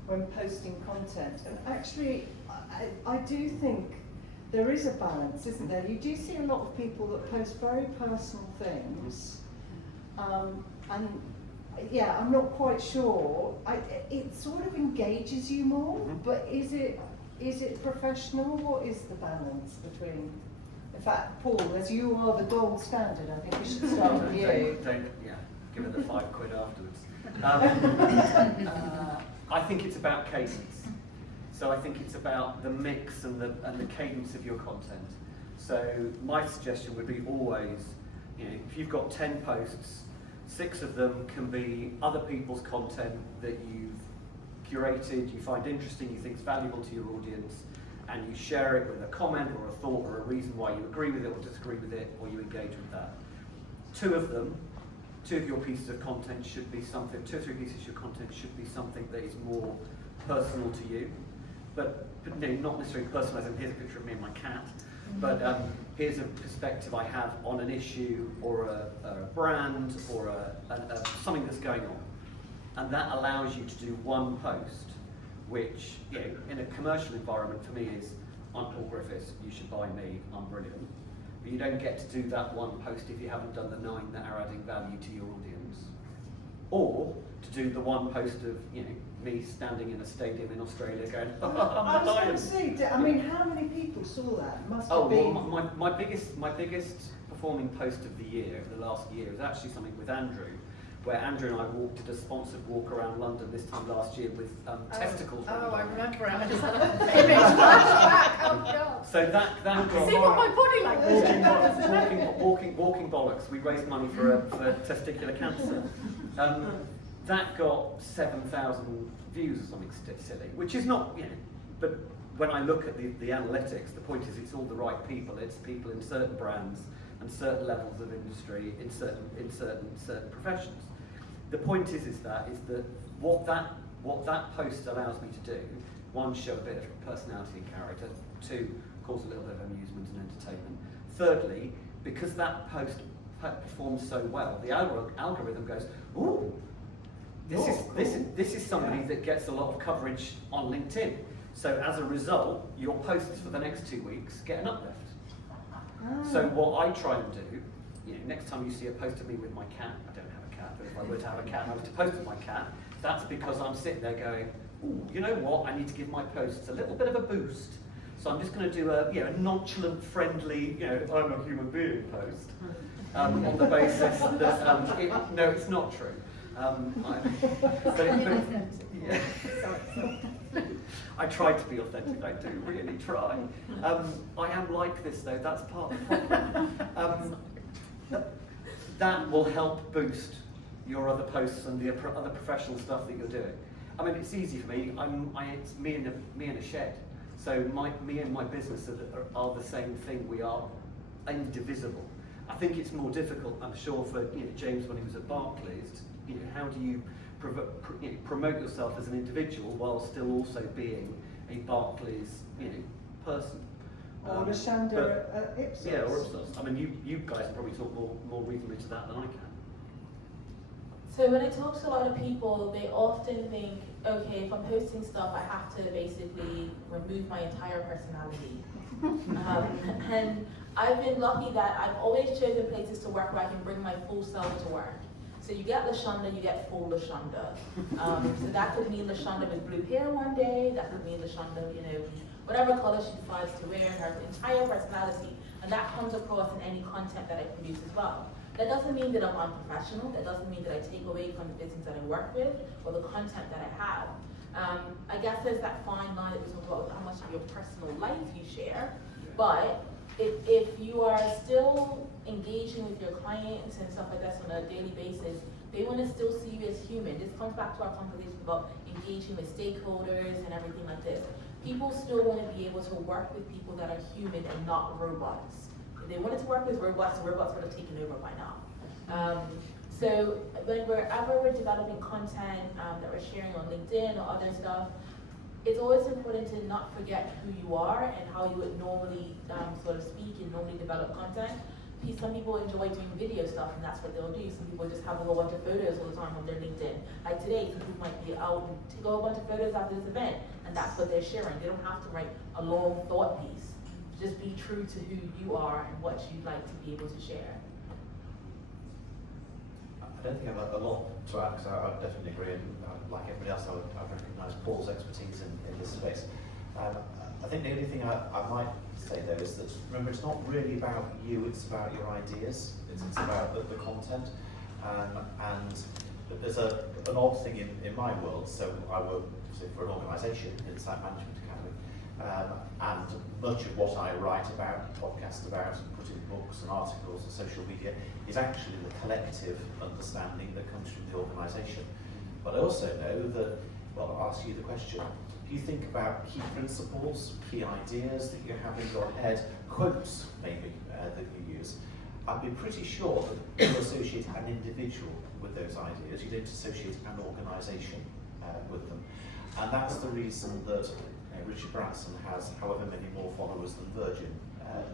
when posting content? And actually, I do think there is a balance, isn't there? You do see a lot of people that post very personal things, and yeah, I'm not quite sure. It sort of engages you more, but is it professional? What is the balance between? In fact, Paul, as you are the gold standard, I think we should start with you. give her the £5 afterwards. I think it's about cadence. So I think it's about the mix and the cadence of your content. So my suggestion would be always, if you've got 10 posts, 6 of them can be other people's content that you've curated, you find interesting, you think is valuable to your audience, and you share it with a comment or a thought or a reason why you agree with it or disagree with it, or you engage with that. 2 of your pieces of content should be something, 2 or 3 pieces of your content should be something that is more personal to you, but not necessarily personal as in here's a picture of me and my cat, but here's a perspective I have on an issue or a brand or something that's going on. And that allows you to do one post, which in a commercial environment for me is, I'm Paul Griffiths, you should buy me, I'm brilliant. But you don't get to do that one post if you haven't done the 9 that are adding value to your audience. Or to do the one post of me standing in a stadium in Australia going, I was going to say, I mean, how many people saw that? Must have been. Well, my biggest performing post of the year, of the last year, was actually something with Andrew, where Andrew and I did a sponsored walk around London this time last year with testicles. Oh, I remember it. I just had an image flashback. Oh God. So that got See what my body language walking bollocks. We raised money for testicular cancer. That got 7,000 views or something silly, which is not, but when I look at the analytics, the point is it's all the right people. It's people in certain brands and certain levels of industry in certain professions. The point is that what that post allows me to do, 1, show a bit of personality and character, 2, cause a little bit of amusement and entertainment. Thirdly, because that post performs so well, the algorithm goes, ooh, this is somebody that gets a lot of coverage on LinkedIn. So as a result, your posts for the next 2 weeks get an uplift. So what I try and do, next time you see a post of me with my cat, I don't have a cat, but if I were to have a cat and I was to post with my cat, that's because I'm sitting there going, ooh, you know what, I need to give my posts a little bit of a boost. So I'm just going to do a nonchalant, friendly, I'm a human being post, on the basis that, no, it's not true. I try to be authentic, I do really try. I am like this though, that's part of the problem. That will help boost your other posts and the other professional stuff that you're doing. I mean, it's easy for me, it's me in a shed. So me and my business are the same thing, we are indivisible. I think it's more difficult, I'm sure, for James when he was at Barclays, how do you promote yourself as an individual while still also being a Barclays person? Or LaShanda at IPSOS. Yeah, or IPSOS. I mean, you guys can probably talk more reasonably to that than I can. So when I talk to a lot of people, they often think, okay, if I'm posting stuff, I have to basically remove my entire personality. And I've been lucky that I've always chosen places to work where I can bring my full self to work. So you get LaShanda, you get full LaShanda. So that could mean LaShanda with blue hair one day, that could mean LaShanda, whatever color she decides to wear, her entire personality. And that comes across in any content that I produce as well. That doesn't mean that I'm unprofessional, that doesn't mean that I take away from the business that I work with or the content that I have. I guess there's that fine line that we talk about how much of your personal life you share, but if you are still engaging with your clients and stuff like that on a daily basis, they want to still see you as human. This comes back to our conversation about engaging with stakeholders and everything like this. People still want to be able to work with people that are human and not robots. If they wanted to work with robots, the robots would have taken over by now. So whenever we're developing content that we're sharing on LinkedIn or other stuff, it's always important to not forget who you are and how you would normally sort of speak and normally develop content. Some people enjoy doing video stuff and that's what they'll do. Some people just have a whole bunch of photos all the time on their LinkedIn. Like today, some people might be out and take a whole bunch of photos after this event and that's what they're sharing. They don't have to write a long thought piece. Just be true to who you are and what you'd like to be able to share. I don't think I have a lot to add because I definitely agree, and like everybody else, I recognise Paul's expertise in this space. I think the only thing I might say though is that, remember, it's not really about you, it's about your ideas, it's about the content. And there's an odd thing in my world. So I work for an organisation, Insight Management Academy, and much of what I write about, podcast about, and put in books and articles and social media is actually the collective understanding that comes from the organisation. But I also know that, well, I'll ask you the question, do you think about key principles, key ideas that you have in your head, quotes maybe that you use? I'd be pretty sure that you associate an individual with those ideas, you don't associate an organisation with them. And that's the reason that Richard Branson has however many more followers than Virgin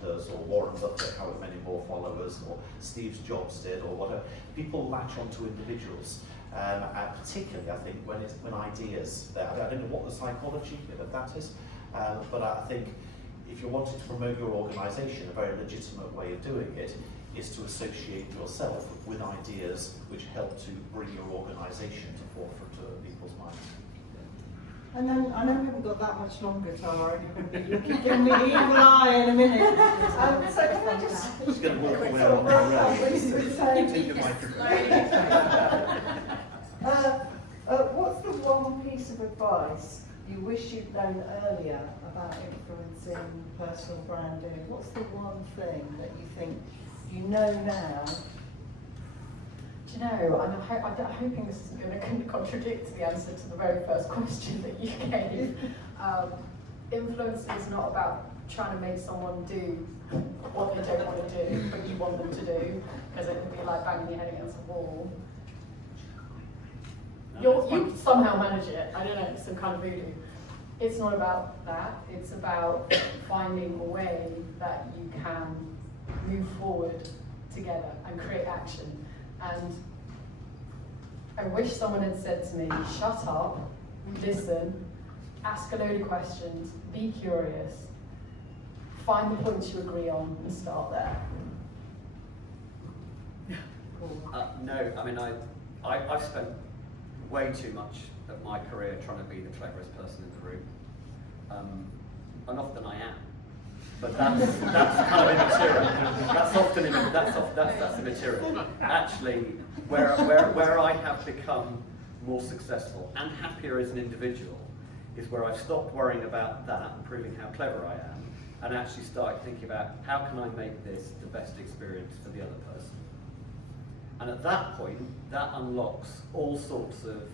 does, or Warren Buffett however many more followers, or Steve Jobs did, or whatever. People latch onto individuals, and particularly I think when ideas, I don't know what the psychology of that is, but I think if you're wanting to promote your organisation, a very legitimate way of doing it is to associate yourself with ideas which help to bring your organisation to forefront of people's minds. And then, I know we haven't got that much longer, Tara, you're giving me the evil eye in a minute. So can I just... Just going to walk away sort of on wrap the up road. with saying, Take your microphone. what's the one piece of advice you wish you'd known earlier about influencing personal branding? What's the one thing that you think you know now? Do you know, I'm hoping this isn't going to contradict the answer to the very first question that you gave. Influence is not about trying to make someone do what they don't want to do, but you want them to do, because it would be like banging your head against a wall. You somehow manage it, I don't know, some kind of voodoo. It's not about that, it's about finding a way that you can move forward together and create action. And I wish someone had said to me, shut up, listen, ask a load of questions, be curious, find the points you agree on and start there. No, I mean, I've spent way too much of my career trying to be the cleverest person in the room. And often I am. But that's kind of immaterial. That's often that's immaterial. Actually, where I have become more successful and happier as an individual is where I've stopped worrying about that and proving how clever I am, and actually started thinking about how can I make this the best experience for the other person. And at that point, that unlocks all sorts of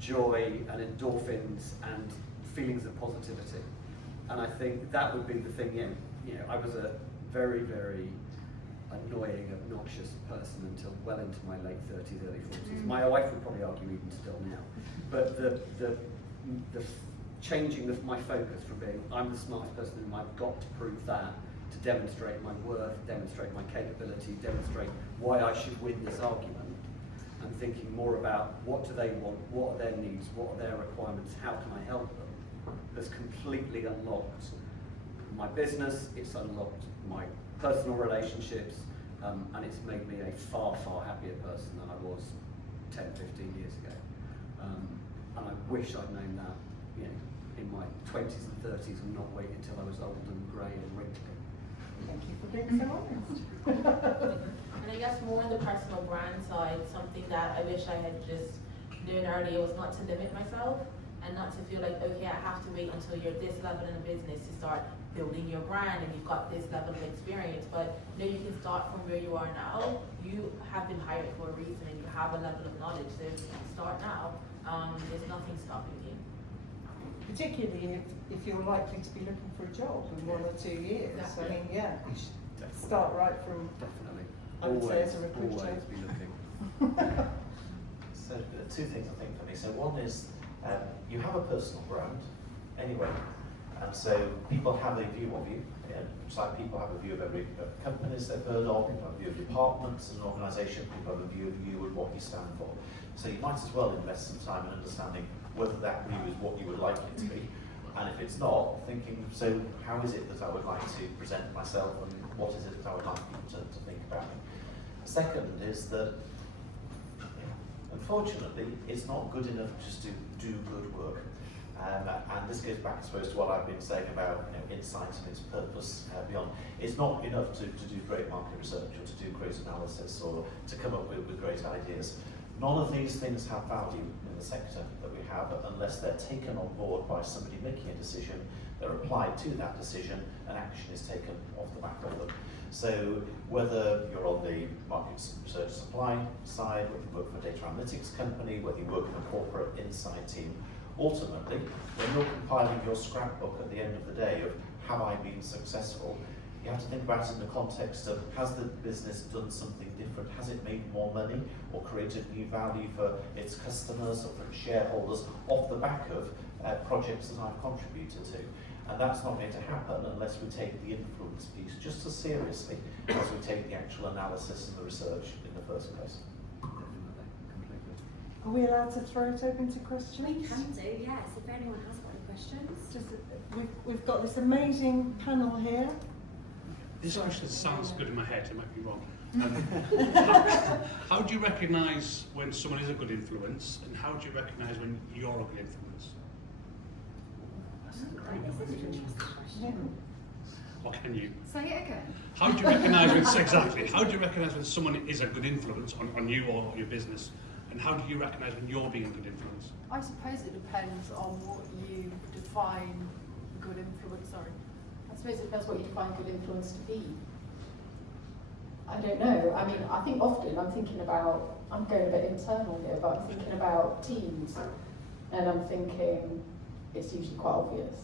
joy and endorphins and feelings of positivity. And I think that would be the thing. I was a very, very annoying, obnoxious person until well into my late 30s, early 40s. My wife would probably argue even still now. But the changing of my focus from being I'm the smartest person in the room, I've got to prove that, to demonstrate my worth, demonstrate my capability, demonstrate why I should win this argument, and thinking more about what do they want, what are their needs, what are their requirements, how can I help them, has completely unlocked my business, it's unlocked my personal relationships, and it's made me a far, far happier person than I was 10, 15 years ago. And I wish I'd known that in my 20s and 30s and not wait until I was old and grey and wrinkly. Thank you for being so honest. And I guess more on the personal brand side, something that I wish I had just known earlier was not to limit myself and not to feel like, okay, I have to wait until you're this level in a business to start building your brand and you've got this level of experience. But you can start from where you are now. You have been hired for a reason and you have a level of knowledge. So start now. There's nothing stopping you. Particularly if you're likely to be looking for a job in 1 or 2 years. Exactly. I mean, yeah, you should start right from, Definitely. I would say, as a recruiter. Always be looking. So two things I think for me. So one is you have a personal brand anyway, and so people have a view of you. Just like people have a view of every companies they've heard of, people have a view of departments and an organisation, people have a view of you and what you stand for. So you might as well invest some time in understanding whether that view is what you would like it to be, and if it's not, thinking, so how is it that I would like to present myself, and what is it that I would like people to think about me? Second is that, unfortunately, it's not good enough just to do good work. And this goes back, I suppose, to what I've been saying about insight and its purpose beyond. It's not enough to do great market research or to do great analysis or to come up with great ideas. None of these things have value in the sector that we have unless they're taken on board by somebody making a decision, they're applied to that decision, and action is taken off the back of them. So whether you're on the market research supply side, whether you work for a data analytics company, whether you work in a corporate insight team, ultimately, when you're compiling your scrapbook at the end of the day of have I been successful, you have to think about it in the context of has the business done something different? Has it made more money or created new value for its customers or for its shareholders off the back of projects that I've contributed to? And that's not going to happen unless we take the influence piece just as seriously as we take the actual analysis and the research in the first place. Are we allowed to throw it open to questions? We can do, yes, if anyone has got any questions. We've got this amazing panel here. This question sounds good in my head, it might be wrong. How do you recognise when someone is a good influence, and how do you recognise when you're a good influence? This is an interesting question. Or can you? Say it again. How do you recognise when, exactly, how do you recognise when someone is a good influence on you or your business? And how do you recognise when you're being a good influence? I suppose it depends on what you define good influence, sorry. I suppose it depends what you define good influence to be. I don't know. I mean, I think often I'm thinking about, I'm going a bit internal here, but I'm thinking about teams, and I'm thinking it's usually quite obvious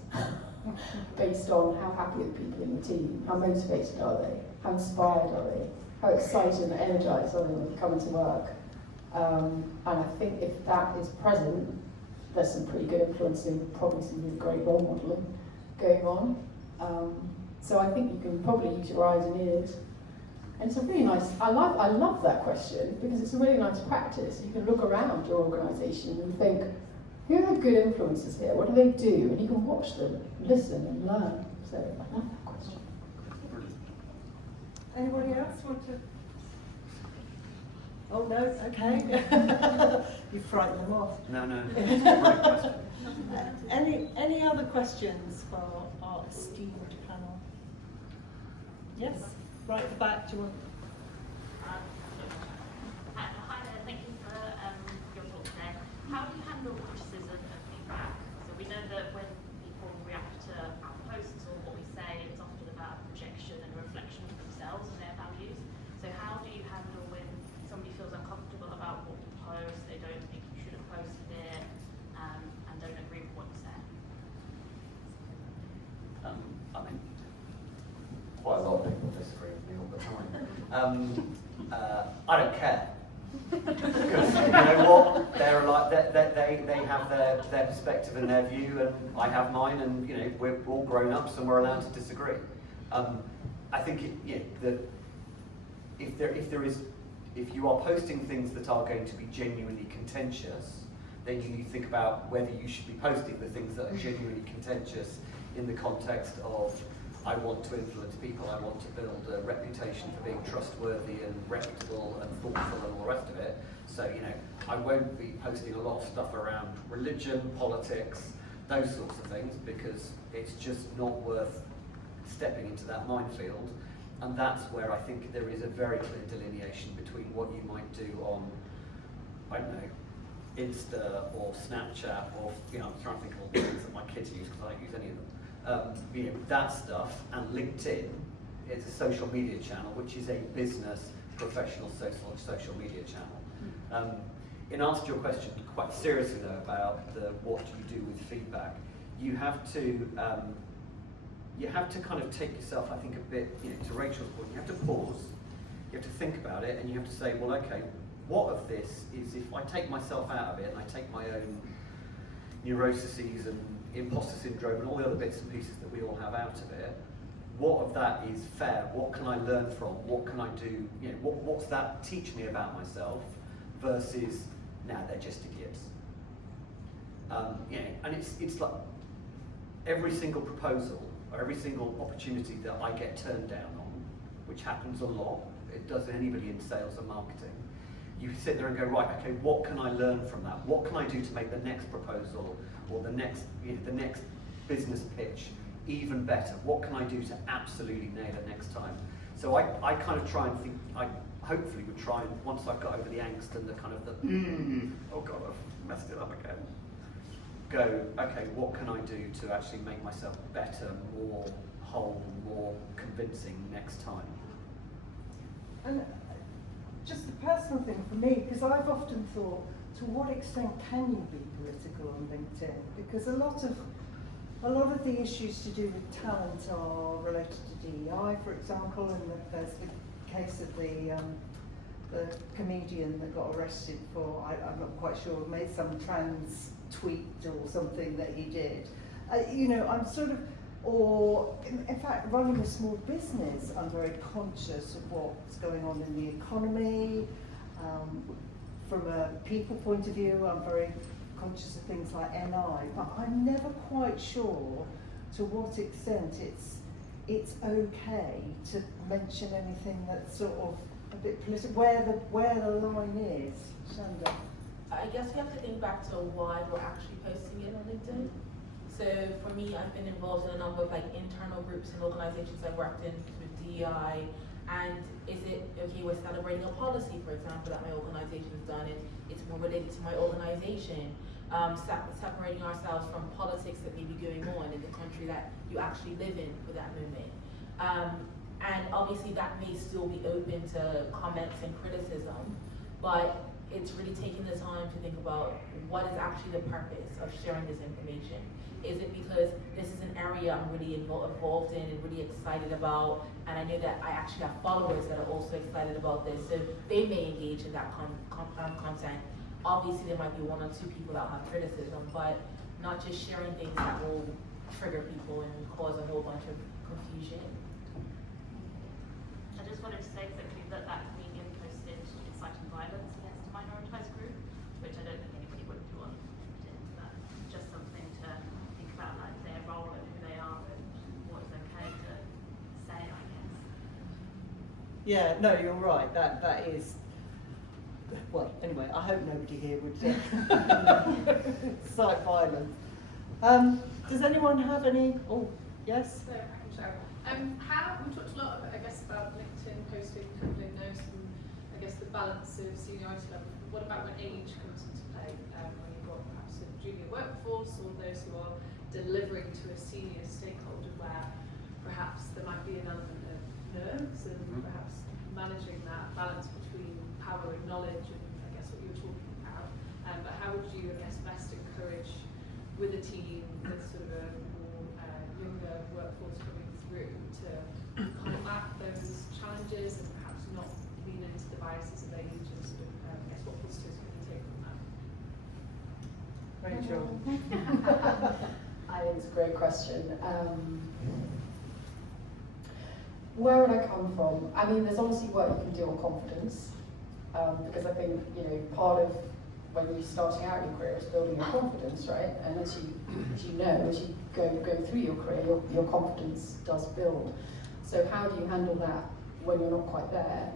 based on how happy are the people in the team, how motivated are they, how inspired are they, how excited and energized are they when they come into work. And I think if that is present, there's some pretty good influencing, probably some really great role modelling going on. So I think you can probably use your eyes and ears. And it's a really nice, I love that question because it's a really nice practice. You can look around your organisation and think, who are the good influences here? What do they do? And you can watch them, listen and learn. So I love that question. Anybody else want to? Oh no, okay. You frightened them off. No, it's a great question. Any other questions for our esteemed panel? Yes, right at the back. Do you want? Hi there, thank you for your talk today. How do you handle criticism and feedback? So we know that when people react to our posts or what we say, it's often about projection and reflection of themselves and their values. So how do you handle when somebody feels uncomfortable about what you post, they don't think you should have posted it, and don't agree with what you say? I mean, quite a lot of people disagree with me all the time. I don't care. Because you know what, they're like they have their perspective and their view, and I have mine, and you know we're all grown ups and we're allowed to disagree. I think if you are posting things that are going to be genuinely contentious, then you need to think about whether you should be posting the things that are genuinely contentious in the context of I want to influence people, I want to build a reputation for being trustworthy and reputable and thoughtful and all the rest of it. So, you know, I won't be posting a lot of stuff around religion, politics, those sorts of things, because it's just not worth stepping into that minefield. And that's where I think there is a very clear delineation between what you might do on, I don't know, Insta or Snapchat or, you know, I'm trying to think of all the things that my kids use because I don't use any of them. You know, that stuff, and LinkedIn is a social media channel, which is a business professional social media channel. In answer to your question, quite seriously though, about what do you do with feedback, you have to kind of take yourself, I think, a bit, you know, to Rachel's point, you have to pause, you have to think about it, and you have to say, well, okay, what of this is if I take myself out of it and I take my own neuroses and imposter syndrome and all the other bits and pieces that we all have out of it, what of that is fair? What can I learn from? What can I do? You know, what's that teach me about myself versus, nah, they're just idiots. You know, and it's like every single proposal or every single opportunity that I get turned down on, which happens a lot, it does anybody in sales or marketing, you sit there and go, right, okay, what can I learn from that? What can I do to make the next proposal or the next business pitch even better? What can I do to absolutely nail it next time? So I kind of try and think, I hopefully would try and, once I've got over the angst and the kind of oh God, I've messed it up again, go, okay, what can I do to actually make myself better, more whole, more convincing next time? And just a personal thing for me, because I've often thought, to what extent can you be political on LinkedIn? Because a lot of the issues to do with talent are related to DEI, for example, and there's the case of the comedian that got arrested for, I'm not quite sure, made some trans tweet or something that he did. You know, I'm sort of, or in fact, running a small business, I'm very conscious of what's going on in the economy. From a people point of view, I'm very conscious of things like NI, but I'm never quite sure to what extent it's okay to mention anything that's sort of a bit political, where the line is. Shanda. I guess we have to think back to why we're actually posting it on LinkedIn. So for me, I've been involved in a number of like internal groups and organizations I've worked in with DEI. And is it okay, we're celebrating a policy, for example, that my organization's done, and it's more related to my organization. Separating ourselves from politics that may be going on in the country that you actually live in for that moment. And obviously that may still be open to comments and criticism, but it's really taking the time to think about what is actually the purpose of sharing this information. Is it because this is an area I'm really involved in and really excited about, and I know that I actually have followers that are also excited about this, so they may engage in that content. Obviously there might be one or two people that have criticism, but not just sharing things that will trigger people and cause a whole bunch of confusion. I just wanted to say quickly that comedian posted inciting violence against a minoritized group, which I don't think anybody would do on LinkedIn, but just something to think about, like their role and who they are and what is okay to say, I guess. Yeah, no, you're right. That is. Well, anyway, I hope nobody here would cite violence. Does anyone have any? Oh, yes. So I can share. We talked a lot, I guess, about LinkedIn posting, handling notes, and I guess the balance of seniority level. What about when age comes into play? When you've got perhaps a junior workforce or those who are delivering to a senior stakeholder, where perhaps there might be an element of nerves and perhaps managing that balance between power and knowledge, and I guess what you were talking about. But how would you, I guess, best encourage with a team with sort of a more younger workforce coming through to combat those challenges and perhaps not lean into the biases of age, and sort of, I guess, what positives can you take from that? Rachel. I think it's a great question. Where would I come from? I mean, there's obviously work you can do on confidence, because I think, you know, part of when you're starting out your career is building your confidence, right? And as you know, as you go through your career, your confidence does build. So how do you handle that when you're not quite there?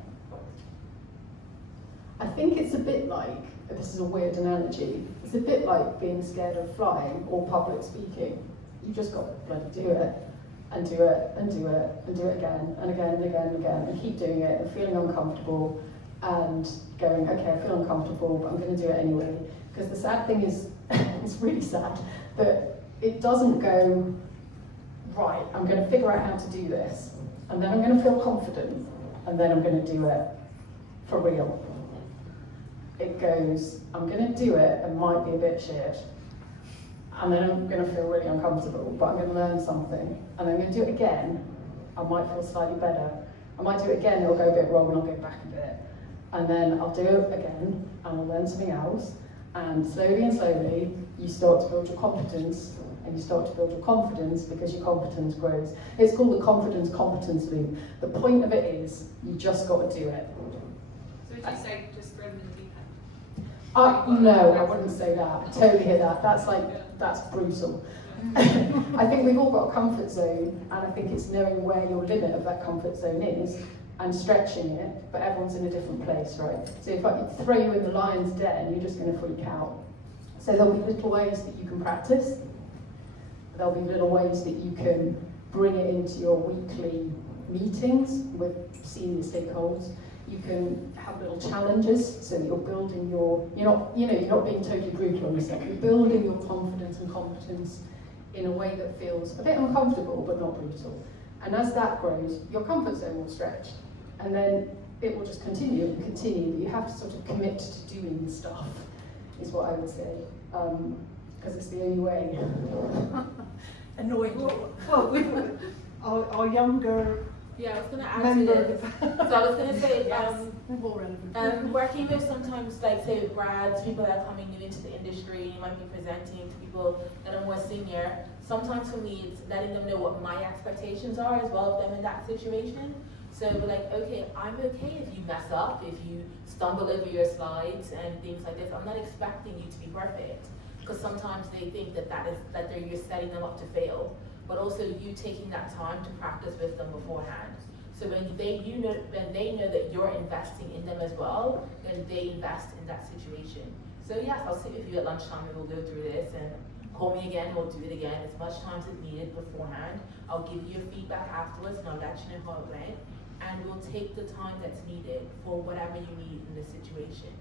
I think it's a bit like, this is a weird analogy, it's a bit like being scared of flying or public speaking. You just got to bloody do it. And do it, and do it, and do it again, and again, and again, and again, and keep doing it, and feeling uncomfortable, and going, okay, I feel uncomfortable, but I'm going to do it anyway. Because the sad thing is, it's really sad, that it doesn't go, right, I'm going to figure out how to do this, and then I'm going to feel confident, and then I'm going to do it for real. It goes, I'm going to do it, and might be a bit shit, and then I'm going to feel really uncomfortable, but I'm going to learn something. And then I'm going to do it again, I might feel slightly better. I might do it again, it'll go a bit wrong and I'll go back a bit. And then I'll do it again, and I'll learn something else. And slowly, you start to build your competence, and you start to build your confidence because your competence grows. It's called the confidence-competence loop. The point of it is, you just got to do it. So would you say just throw them in the deep end? No, I wouldn't say that. I totally hear that. That's brutal. I think we've all got a comfort zone, and I think it's knowing where your limit of that comfort zone is. and stretching it, but everyone's in a different place, right? So if I throw you in the lion's den, you're just going to freak out. So there'll be little ways that you can practice. There'll be little ways that you can bring it into your weekly meetings with senior stakeholders. You can have little challenges so that you're building you're not being totally brutal on yourself. You're building your confidence and competence in a way that feels a bit uncomfortable but not brutal. And as that grows, your comfort zone will stretch. And then it will just continue and continue. But you have to sort of commit to doing stuff, is what I would say. Because it's the only way. Annoying. Well, our younger Yeah, I was going to add to member. this. So I was going to say, More relevant. working with sometimes, like, say, grads, people that are coming new into the industry, you might be presenting to people that are more senior. Sometimes for me, it's letting them know what my expectations are as well of them in that situation. So we're like, okay, I'm okay if you mess up, if you stumble over your slides and things like this. I'm not expecting you to be perfect, because sometimes they think that you're setting them up to fail. But also you taking that time to practice with them beforehand. So when they know that you're investing in them as well, then they invest in that situation. So yes, I'll sit with you at lunchtime and we'll go through this, and call me again, we'll do it again as much time as needed beforehand. I'll give you your feedback afterwards and I'll let you know how it went. And we'll take the time that's needed for whatever you need in this situation.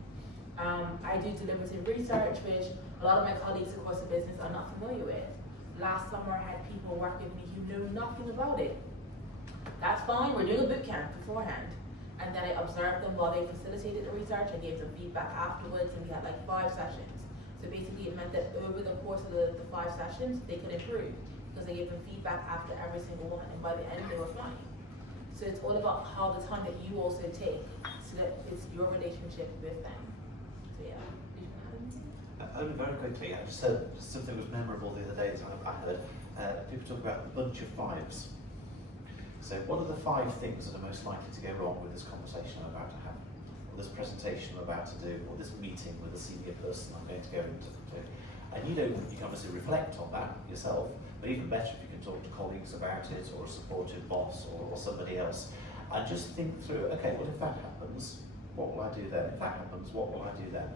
I do deliberative research, which a lot of my colleagues across the business are not familiar with. Last summer I had people work with me who know nothing about it. That's fine, we're doing a boot camp beforehand. And then I observed them while they facilitated the research. I gave them feedback afterwards, and we had like 5 sessions. So basically it meant that over the course of the 5 sessions, they could improve, because I gave them feedback after every single one, and by the end they were flying. So it's all about how the time that you also take, so that it's your relationship with them. So yeah. Only very quickly, I just heard something that was memorable the other day that I heard. People talk about the bunch of 5s. So what are the 5 things that are most likely to go wrong with this conversation I'm about to have, or this presentation I'm about to do, or this meeting with a senior person I'm going to go into? And you can obviously reflect on that yourself, but even better if you can talk to colleagues about it, or a supportive boss, or somebody else, and just think through, okay, well, if that happens, what will I do then? If that happens, what will I do then?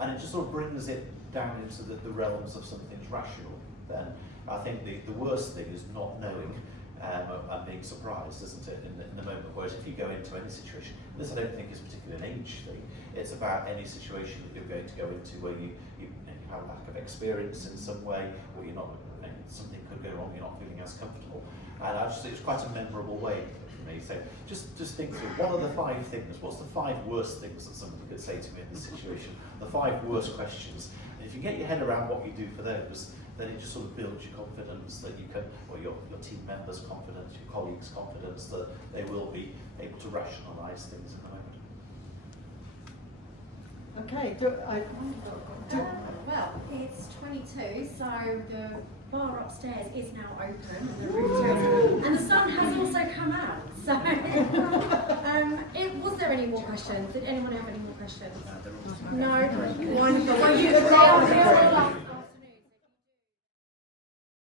And it just sort of brings it down into the realms of something rational then. I think the worst thing is not knowing and being surprised, isn't it, in the moment. Whereas if you go into any situation, this I don't think is particularly an age thing, it's about any situation that you're going to go into where you have a lack of experience in some way, or you're not, something could go wrong, you're not feeling as comfortable. And I just think it's quite a memorable way for me. So just think through, what are the 5 things, what's the 5 worst things that somebody could say to me in this situation, the 5 worst questions. And if you get your head around what you do for those, then it just sort of builds your confidence that you can, or your team members' confidence, your colleagues' confidence that they will be able to rationalise things in the moment. Okay, Well, it's 22, so the bar upstairs is now open, and the room terrace, and the sun has also come out. So, was there any more questions? Did anyone have any more questions? No. Wonderful. Well, they are